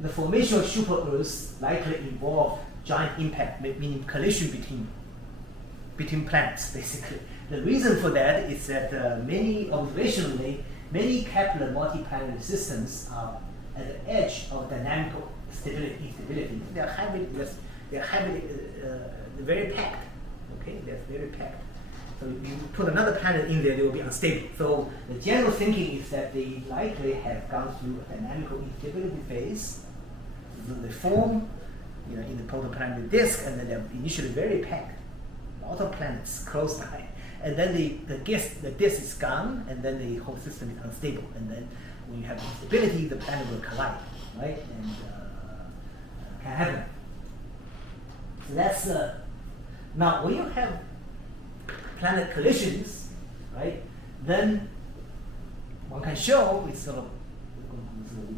the formation of super Earths likely involve giant impact, meaning collision between planets, basically. The reason for that is that observationally, many Kepler multi-planetary systems are at the edge of dynamical instability. They're very packed. Okay, they're very packed, So if you put another planet in there, they will be unstable. So the general thinking is that they likely have gone through a dynamical instability phase. So they form, in the protoplanetary disk, and then they're initially very packed, a lot of planets close by, and then the disk is gone, and then the whole system is unstable, and then when you have instability, the planet will collide, right? And can happen. So that's now when you have planet collisions, right? Then one can show, we did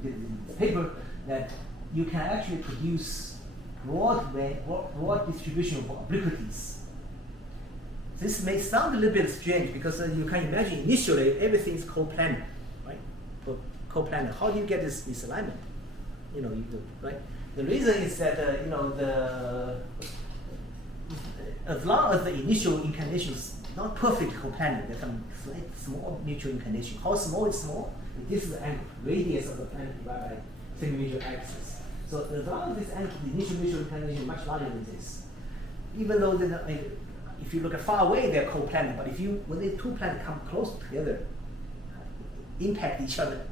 it in the paper, that you can actually produce broad distribution of obliquities. This may sound a little bit strange because you can imagine initially everything is co-planar, right? Co-planar. How do you get this misalignment? Right? The reason is that as long as the initial inclination is not perfectly co-planar, there's some slight small mutual inclination. How small is small? This is the angle, radius of the planet divided by semi-major axis. So as long as this angle, the initial mutual inclination is much larger than this, even though if you look at far away, they're co-planar. But when the two planets come close together, impact each other,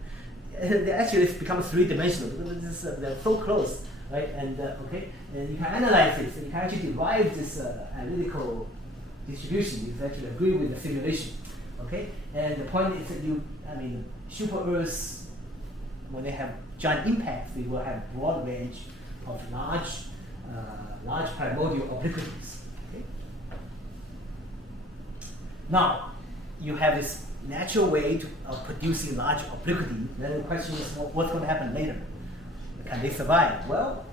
they actually become three-dimensional because they're so close, right? And and you can analyze this. And you can actually derive this analytical distribution. You can actually agree with the simulation, okay? And the point is that super Earths, when they have giant impacts, they will have broad range of large primordial obliquities. Okay? Now, you have this natural way of producing large obliquity. Then the question is, what's going to happen later? Can they survive? Well,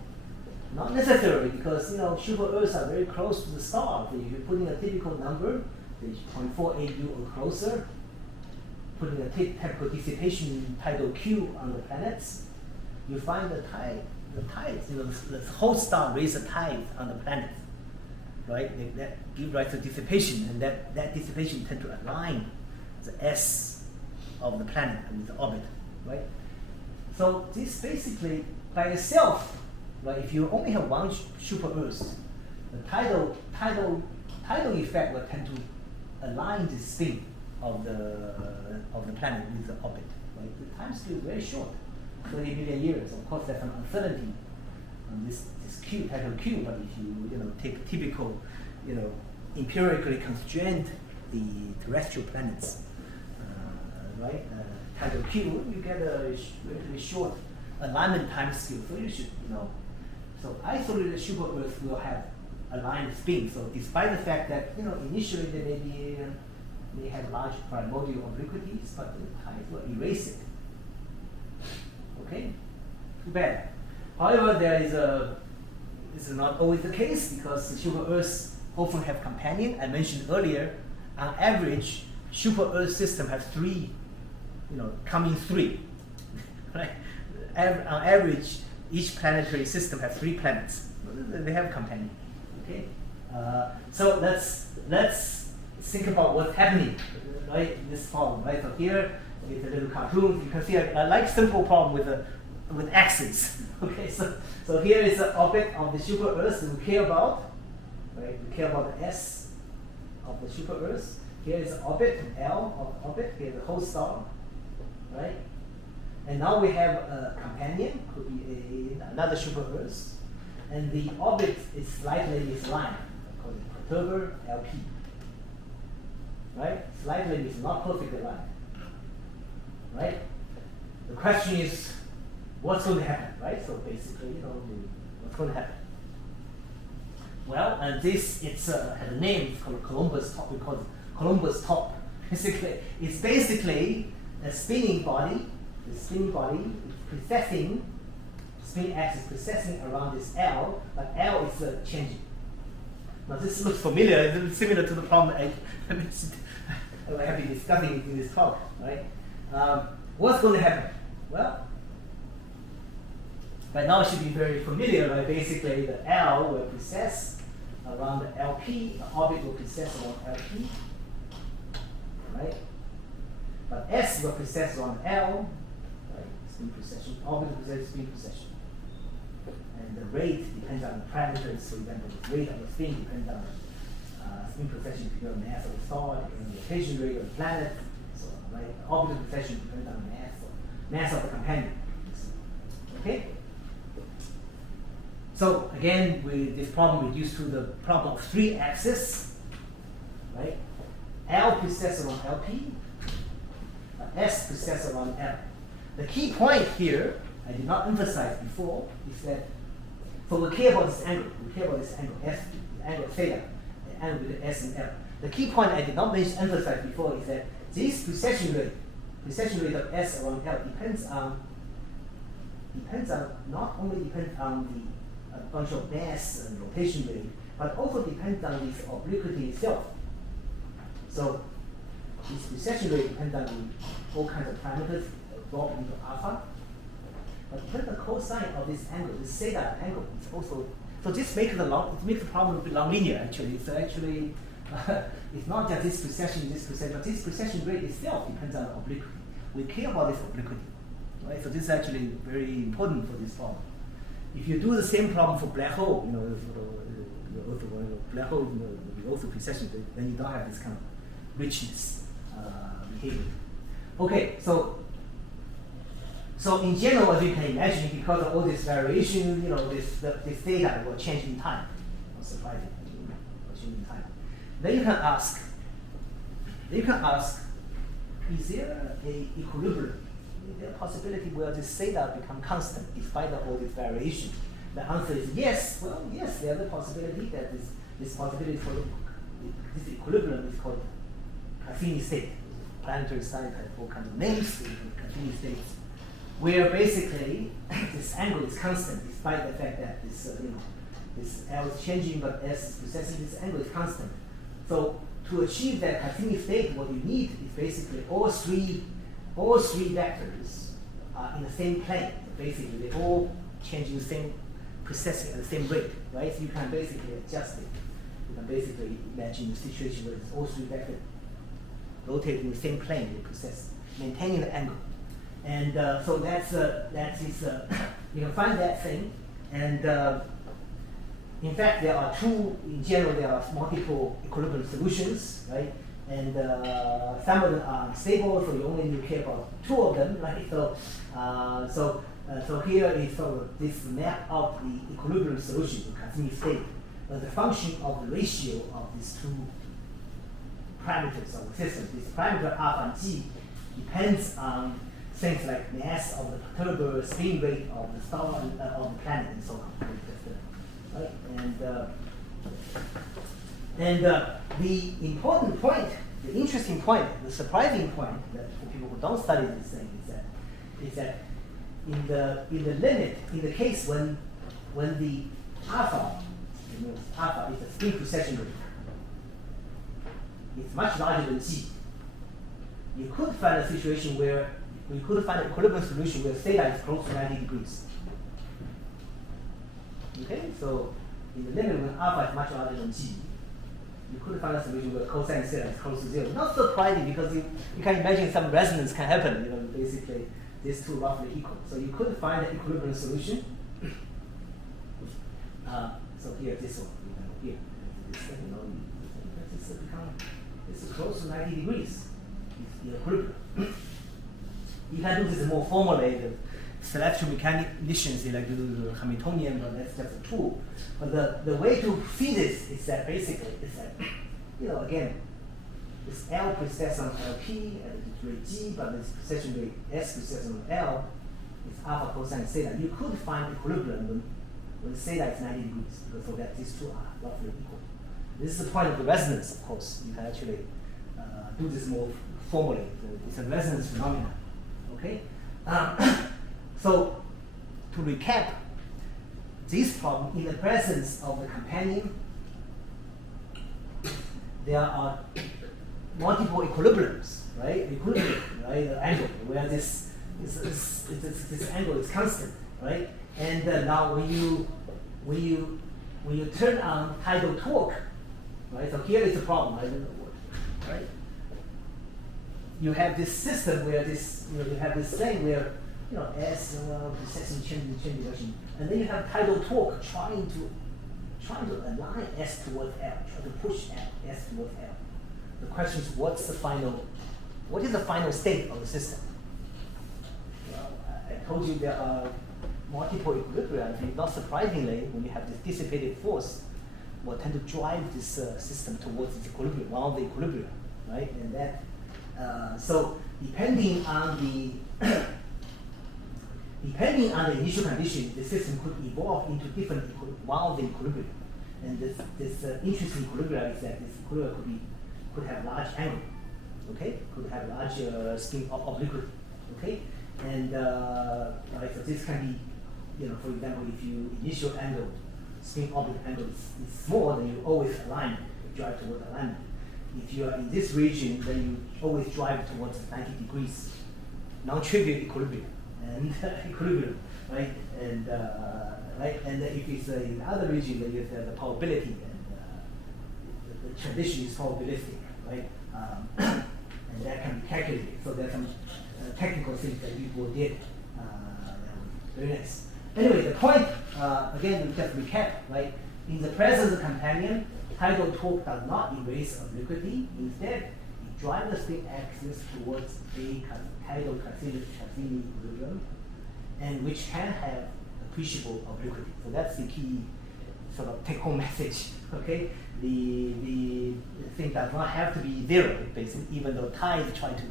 not necessarily, because super Earths are very close to the star. If you're putting a typical number, 0.48 or closer, putting a typical dissipation tidal Q on the planets, you find the tides, the whole star raises a tide on the planet, right? That gives rise to dissipation, and that dissipation tends to align the S of the planet with the orbit, right? So this basically, by itself, right? If you only have one super Earth, the tidal effect will tend to align the spin of the planet with the orbit, right? The time scale is very short, 30 million years. Of course, there's some uncertainty on this Q, tidal Q. But if you take typical, empirically constrained the terrestrial planets, right? Tidal Q, you get a relatively short alignment time scale. So you should, so isolated super Earth will have aligned spin. So despite the fact that initially they may have large primordial obliquities, but the tides will erase it. Okay, too bad. However, this is not always the case because the super Earths often have companion. I mentioned earlier, on average, super Earth system have three, come in three, right? On average, each planetary system has 3 planets. They have companion. Okay, so let's think about what's happening, right? In this problem, right? So here is a little cartoon. You can see a simple problem with axes. Okay, so here is the orbit of the super Earth that we care about, right? We care about the S of the super Earth. Here is the orbit, L of orbit. Here is the whole star, right? And now we have a companion, could be another super Earth, and the orbit is slightly misaligned, called perturber LP. Right? Slightly is not perfectly aligned. Right? The question is, what's going to happen? Right? So basically, what's going to happen? Well, and this has a name. It's called Columbus top. We call it Columbus top. Basically, it's basically a spinning body. The spinning body is precessing, spin axis precessing around this L, but L is changing. Now this looks familiar. It's similar to the problem I have been discussing in this talk, right? What's going to happen? Well, by now it should be very familiar, right? Basically, the L will precess around the LP, the orbit will precess around LP, right? But S will precess around L, right? Spin precession, orbit will precess spin precession. And the rate depends on the parameters. For example, the rate of the spin depends on spin precession depends on the mass of the star, depends on the rotation rate of the planet, so right? Orbital precession depends on the mass of the companion. Okay? So again, this problem reduced to the problem of 3 axes, right? L precess around LP, S precess around L. The key point here, I did not emphasize before, is that, so we care about this angle, S, the angle theta, the angle between S and L. The key point I did not emphasize before is that this precession rate of S around L depends on not only depends on the bunch of mass and rotation rate, but also depends on this obliquity itself. So this precession rate depends on all kinds of parameters involved into alpha. But depends on the cosine of this angle, this theta angle, it's also, so this makes the problem a bit nonlinear actually. It's actually it's not just this precession, but this precession rate itself depends on obliquity. We care about this obliquity. Right? So this is actually very important for this problem. If you do the same problem for black hole, black hole, you also precession, then you don't have this kind of richness behavior. Okay, so in general, as you can imagine, because of all this variation, this theta will change in time. Not surprising, will change in time. Then you can ask, is there a equilibrium? Is there a possibility where this theta become constant despite of all this variation? The answer is yes. Well, yes, there's a possibility that this possibility for this equilibrium is called Cassini state. Planetary science has all kinds of names, Cassini states, where basically this angle is constant despite the fact that this L is changing but S is precessing. This angle is constant. So to achieve that Cassini state, what you need is basically all three vectors are in the same plane. Basically, they all change in the same precessing at the same rate, right? So you can basically adjust it. You can basically imagine the situation where all 3 vectors rotate in the same plane, they precess, maintaining the angle. And so you can find that thing. And in fact, there are multiple equilibrium solutions, right? And some of them are unstable, so you only need to care about 2 of them, right? So here is sort of this map out the equilibrium solution to Cassini state as a function of the ratio of these 2 parameters of the system. This parameter alpha and g depends on things like mass of the perturber, spin rate of the star, of the planet, and so on. Right? And the important point, the interesting point, the surprising point that for people who don't study this thing is that in the case when the alpha is the spin precession rate, it's much larger than g. You could find a situation where we could find an equilibrium solution where theta is close to 90 degrees. Okay, so in the limit when alpha is much larger than g, you could find a solution where cosine theta is close to 0. Not surprising because you can imagine some resonance can happen. Basically these 2 roughly equal. So you could find an equilibrium solution. So here this one, here this thing, it's close to 90 degrees. It's the equilibrium. You can do this more formally. The celestial mechanicians, they like to do the Hamiltonian, but that's just a tool. But the way to see this is that basically, again, this L precess on LP and this rate G, but this precession rate S precess on L is alpha cosine theta. You could find equilibrium when theta is 90 degrees, because so that these 2 are roughly equal. This is the point of the resonance, of course. You can actually do this more formally. It's a resonance phenomenon. Okay? So, to recap, this problem, in the presence of the companion, there are multiple equilibriums, right? Equilibrium, right? The angle, where this angle is constant, right? And now when you turn on tidal torque, right? So here is the problem, right? You have this system where you have this thing where S precessing change direction, and then you have tidal torque trying trying to align S towards L, trying to push S towards L. The question is, what is the final state of the system? Well, I told you there are multiple equilibria, and not surprisingly, when you have this dissipated force, will tend to drive this system towards its equilibrium, one of the equilibria, right? And that, so depending on the initial condition, the system could evolve into different one of the equilibria. And this interesting equilibria is that this equilibria could have large angle, okay? Could have large spin obliquity, okay? And right, so this can be, for example, if your initial angle, spin orbit angle is small, then you always align, you drive toward alignment. If you are in this region, then you always drive towards 90 degrees, non-trivial equilibrium, and equilibrium, right? And right, and if it's in other region, then you have the probability, and the transition is probabilistic, right? And that can be calculated. So there's some technical things that people did. Very nice. Anyway, the point, again, we just recap, right? In the presence of companion, tidal torque does not erase obliquity. Instead, it drives the spin axis towards a tidal Cassini equilibrium, and which can have appreciable obliquity. So that's the key sort of take-home message, okay? The thing does not have to be zero, basically, even though tide try to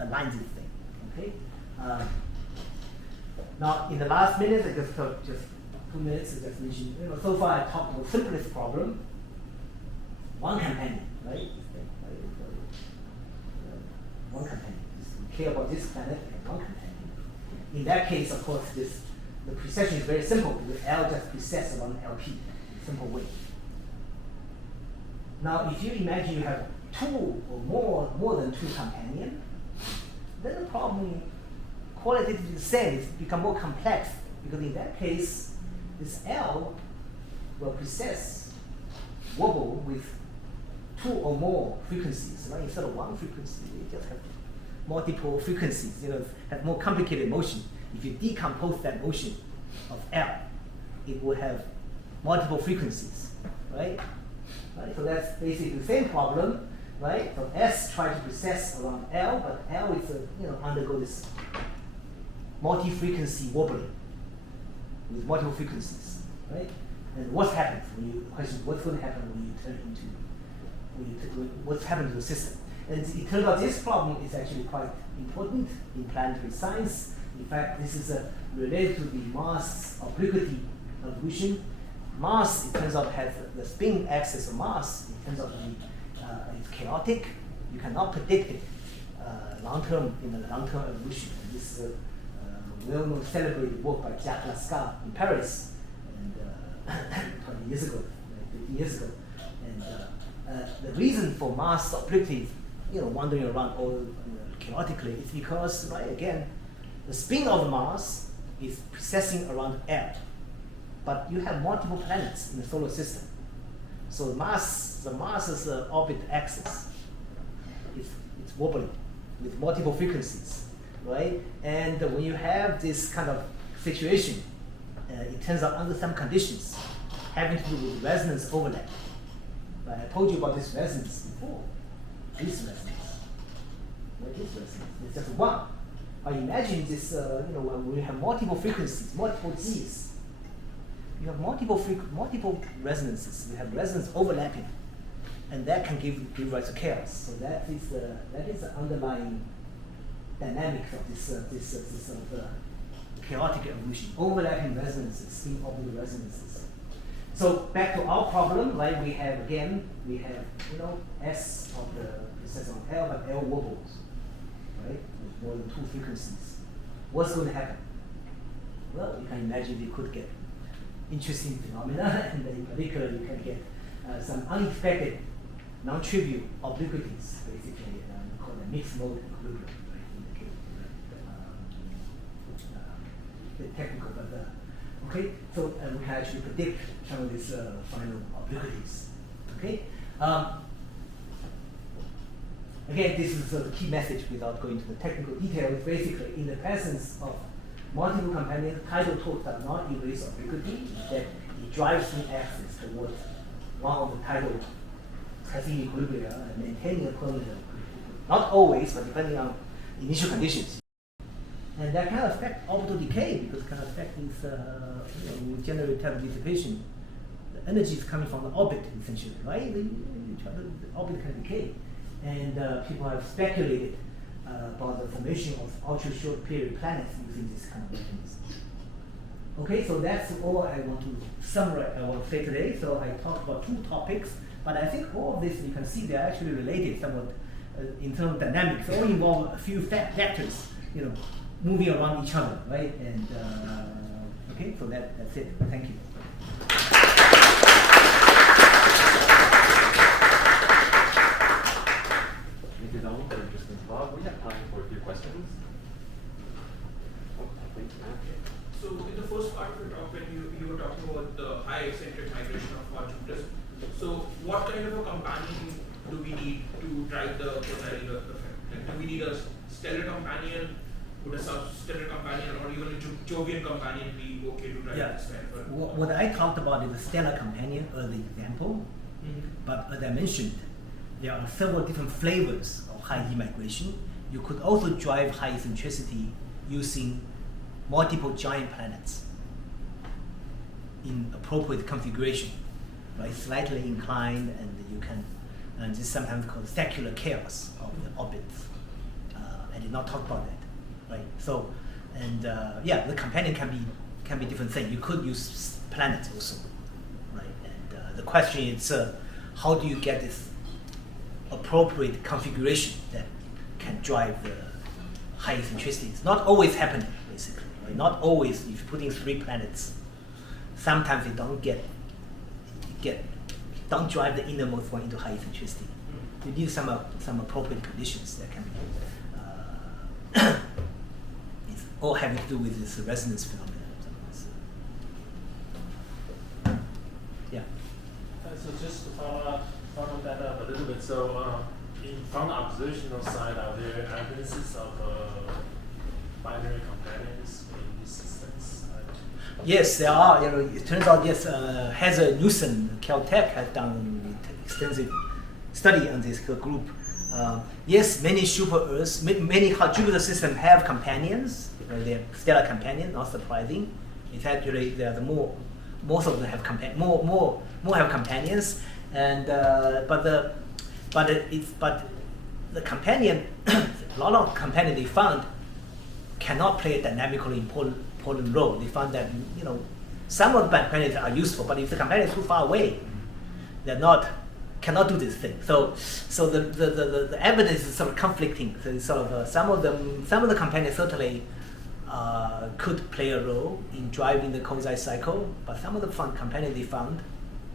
align this thing, okay? Now, in the last minute, I just 2 minutes, I just mentioned, so far I talked about the simplest problem, one companion, right? One companion. We care about this planet and one companion. In that case, of course, the precession is very simple because L just precesses around LP in a simple way. Now, if you imagine you have two or more than two companions, then the problem qualitatively the same, it's become more complex because in that case, this L will precess wobble with two or more frequencies, right? Instead of one frequency, you just have multiple frequencies, have more complicated motion. If you decompose that motion of L, it will have multiple frequencies, right? So that's basically the same problem, right? So S tries to precess around L, but L is undergo this multi-frequency wobbling with multiple frequencies, right? And what happens the question is what's going to happen when you turn what's happened to the system? And it turns out this problem is actually quite important in planetary science. In fact, this is related to the mass obliquity evolution. Mass, it turns out, has the spin axis of mass. It turns out it's chaotic. You cannot predict it long-term in the long-term evolution. And this is a well-known celebrated work by Jacques Lascar in Paris, and 20 years ago, 50 years ago. And the reason for mass obliquity, wandering around all chaotically, is because, right, again, the spin of the mass is precessing around L, but you have multiple planets in the solar system. So the mass's orbit axis it's wobbling with multiple frequencies, right? And when you have this kind of situation, it turns out under some conditions having to do with resonance overlap. Right? I told you about this resonance before. This resonance. Right? This resonance. It's just one. But imagine this, when you have multiple frequencies, multiple G's, you have multiple resonances. You have resonance overlapping, and that can give rise to chaos. So that is the underlying dynamics of this chaotic evolution. Overlapping resonances, spin orbital resonances. So back to our problem, right? We have S of the precession of L, but L wobbles, right? With more than two frequencies. What's going to happen? Well, you can imagine you could get interesting phenomena, and in particular, you can get some unexpected, non-trivial obliquities, basically, called a mixed mode equilibrium. Right? A bit technical, but okay. So we can actually predict some of these final obliquities. Okay. Again, this is the key message without going into the technical details. Basically, in the presence of multiple companions, tidal torque does not erase obliquity. Instead, it drive some axis towards one of the tidal Cassini equilibria and maintaining a permanent equilibrium. Not always, but depending on initial conditions. And that can affect orbital decay because it can affect this, we generate type of dissipation. The energy is coming from the orbit, essentially, right? The orbit can decay. And people have speculated about the formation of ultra short period planets using this kind of mechanism. Okay, so that's all I want to summarize, I want to say today. So I talked about 2 topics, but I think all of this, you can see they're actually related somewhat in terms of dynamics. They all involve a few factors, moving around each other, right? And okay, so that's it. Thank you. Thank you, Donald, for an interesting talk. We have time for a few questions. So in the first part of the talk, when you were talking about the high eccentric migration of hot Jupiters, so what kind of a companion do we need to drive the cosine effect? Like, do we need a stellar companion? Would a sub-stellar companion or even a Jovian companion be okay to drive this kind of a What I talked about is the stellar companion as the example, but as I mentioned, there are several different flavors of high E migration. You could also drive high eccentricity using multiple giant planets in appropriate configuration, right? Slightly inclined, and you can, and this is sometimes called secular chaos of the orbits. I did not talk about that, right? So, and the companion can be different things. You could use planets also, right? And the question is, how do you get this appropriate configuration that can drive the high eccentricity? It's not always happening, basically. Right? Not always. If you put in 3 planets, sometimes they don't drive the innermost one into high eccentricity. You need some appropriate conditions that can be. It's all having to do with this resonance phenomenon. Yeah. So just to follow that up a little bit, so from the observational side, are there evidences of binary companions in these systems? Yes, there are. It turns out, yes, Heather Newsom, Caltech, has done extensive study on this group. Yes, many super Earths, many Jupiter systems have companions. They have stellar companions, not surprising. It's actually most of them have more have companions, and but the companion, a lot of companions they found cannot play a dynamically important role. They found that some of the companions are useful, but if the companion is too far away, cannot do this thing. So the evidence is sort of conflicting. So it's sort of some of the companions certainly could play a role in driving the cosine cycle, but some of the companions they found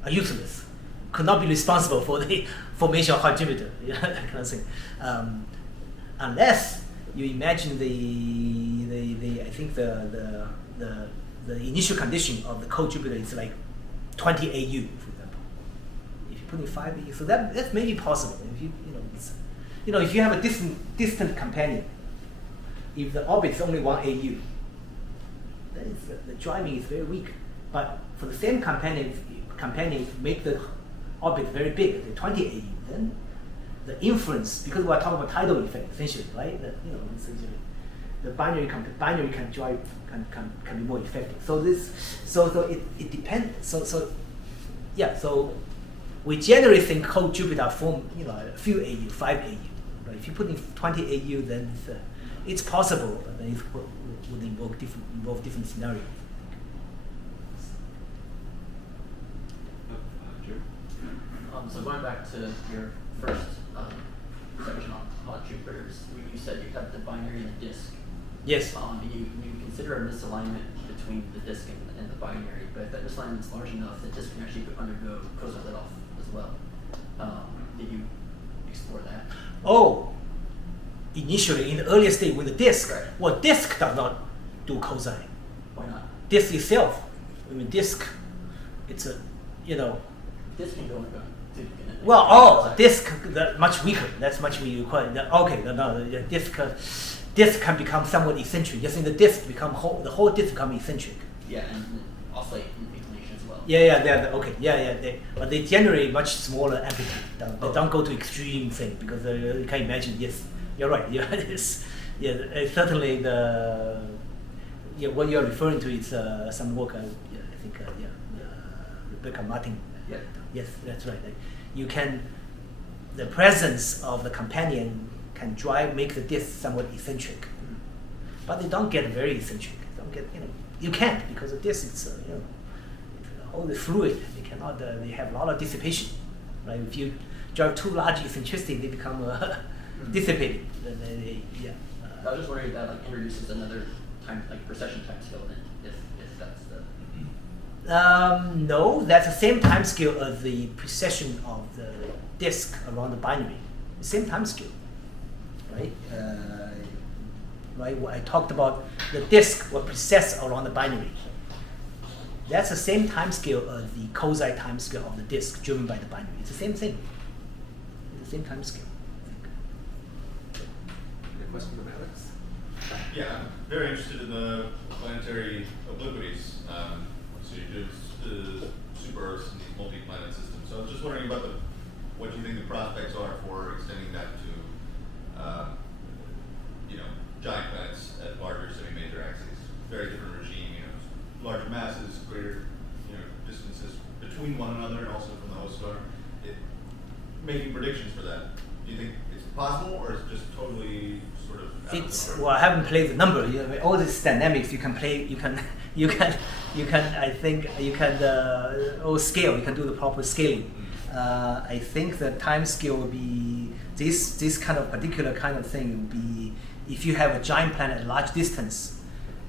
are useless, could not be responsible for the formation of hot Jupiter, that kind of thing. Unless you imagine I think the initial condition of the cold Jupiter is like 20 AU, for example. If you put in 5 AU, so that's maybe possible. If you have a distant companion, if the orbit is only 1 AU, then the driving is very weak. But for the same companion, if make the orbit very big, the 20 AU, then the influence, because we're talking about tidal effect essentially, right? Essentially, the binary can drive can be more effective. So it depends. So we generally think cold Jupiter form a few AU, 5 AU. But if you put in 20 AU, then it's possible, but then it would involve different scenarios. So going back to your first section on hot Jupiters, you said you have the binary and the disk. Yes. You consider a misalignment between the disk and the binary, but if that misalignment is large enough, the disk can actually undergo cosine litoff as well. Did you explore that? Oh, initially in the earlier stage with the disk, Right. well, disk does not do cosine. Why not? Disk itself, disk, it's Disk can go undergo. Disk that much weaker. That's much weaker. The disk can become somewhat eccentric. Just in the disk the whole disk become eccentric. Yeah, and oscillate in inclination as well. But they generate much smaller amplitude. They don't go to extreme thing because you can imagine. Yes, you're right. Yeah, it's certainly what you're referring to is some work. I think Rebecca Martin. Yeah. Yes, that's right. The presence of the companion can make the disk somewhat eccentric, but they don't get very eccentric. You can't because the disk is all the fluid. They cannot. They have a lot of dissipation. Right? If you drive too large eccentricity, they become dissipated. I was just wondering if that introduces another precession time scale then, if that's the. No, that's the same time scale as the precession of the disk around the binary. Same time scale, right? Right. What I talked about, the disk will precess around the binary. That's the same time scale as the Kozai time scale of the disk driven by the binary. It's the same thing. It's the same time scale. Any question from Alex? Yeah, I'm very interested in the planetary obliquities. So you do super Earths and these multi-planet systems. So I was just wondering about what you think the prospects are for extending that to giant planets at larger semi-major axes. Very different regime, larger masses, greater distances between one another and also from the host star. Making predictions for that. Do you think it's possible, or is it just totally sort of? I haven't played the number. All these dynamics you can play. You can. I think you can. Scale. You can do the proper scaling. I think the time scale will be this kind of particular kind of thing will be if you have a giant planet at large distance,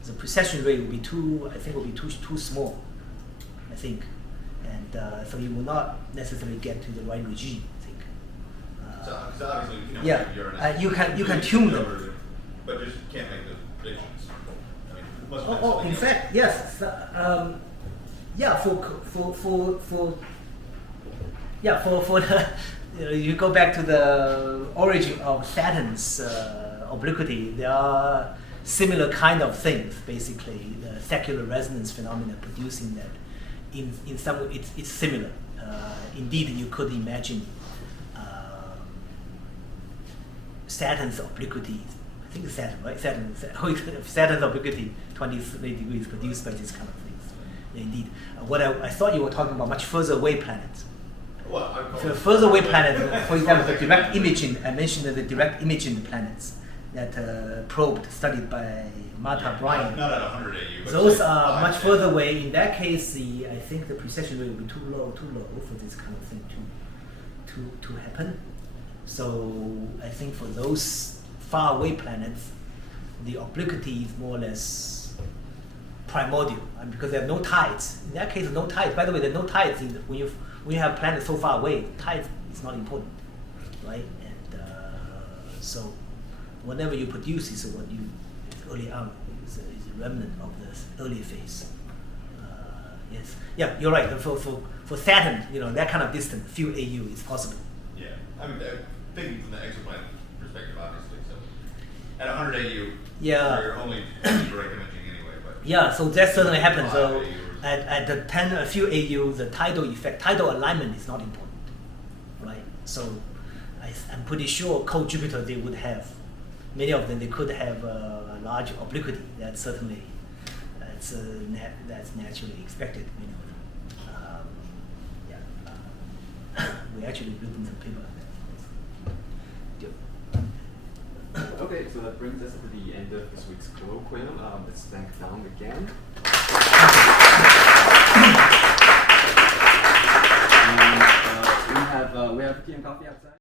the precession rate will be too small. I think, and so you will not necessarily get to the right regime. I think. So obviously, you can tune them, but just can't make the predictions. I mean, it must in fact, yes. For the you go back to the origin of Saturn's obliquity. There are similar kind of things. Basically, the secular resonance phenomena producing that. In some way, it's similar. Indeed, you could imagine Saturn's obliquity. I think it's Saturn, right? Saturn's obliquity 23 degrees produced by these kind of things. Yeah, indeed. What I thought you were talking about much further away planets. So further away planets, for example, the direct imaging. I mentioned the direct imaging planets that probed, studied by Martha Bryan. Not at 100 AU. But those are much further away. In that case, I think the precession rate will be too low for this kind of thing to happen. So I think for those far away planets, the obliquity is more or less primordial, and because there are no tides. In that case, no tides. By the way, there are no tides when you have planets so far away. Tides is not important, right? And so whatever you produce is what you early on is a remnant of the early phase. Yes, yeah, you're right. For Saturn, that kind of distance, few AU is possible. Yeah, I mean, thinking from the exoplanet perspective, obviously. So at 100 AU, you're only direct imaging anyway. But yeah, so that certainly happens. So AU at the 10 a few AU, the tidal effect, tidal alignment is not important, right? So I'm pretty sure cold Jupiter they would have. Many of them they could have a large obliquity. That's certainly that's naturally expected. Many of them. We actually written some paper on that. Okay, so that brings us to the end of this week's colloquium. Let's thank Dong again. And we have tea and coffee outside.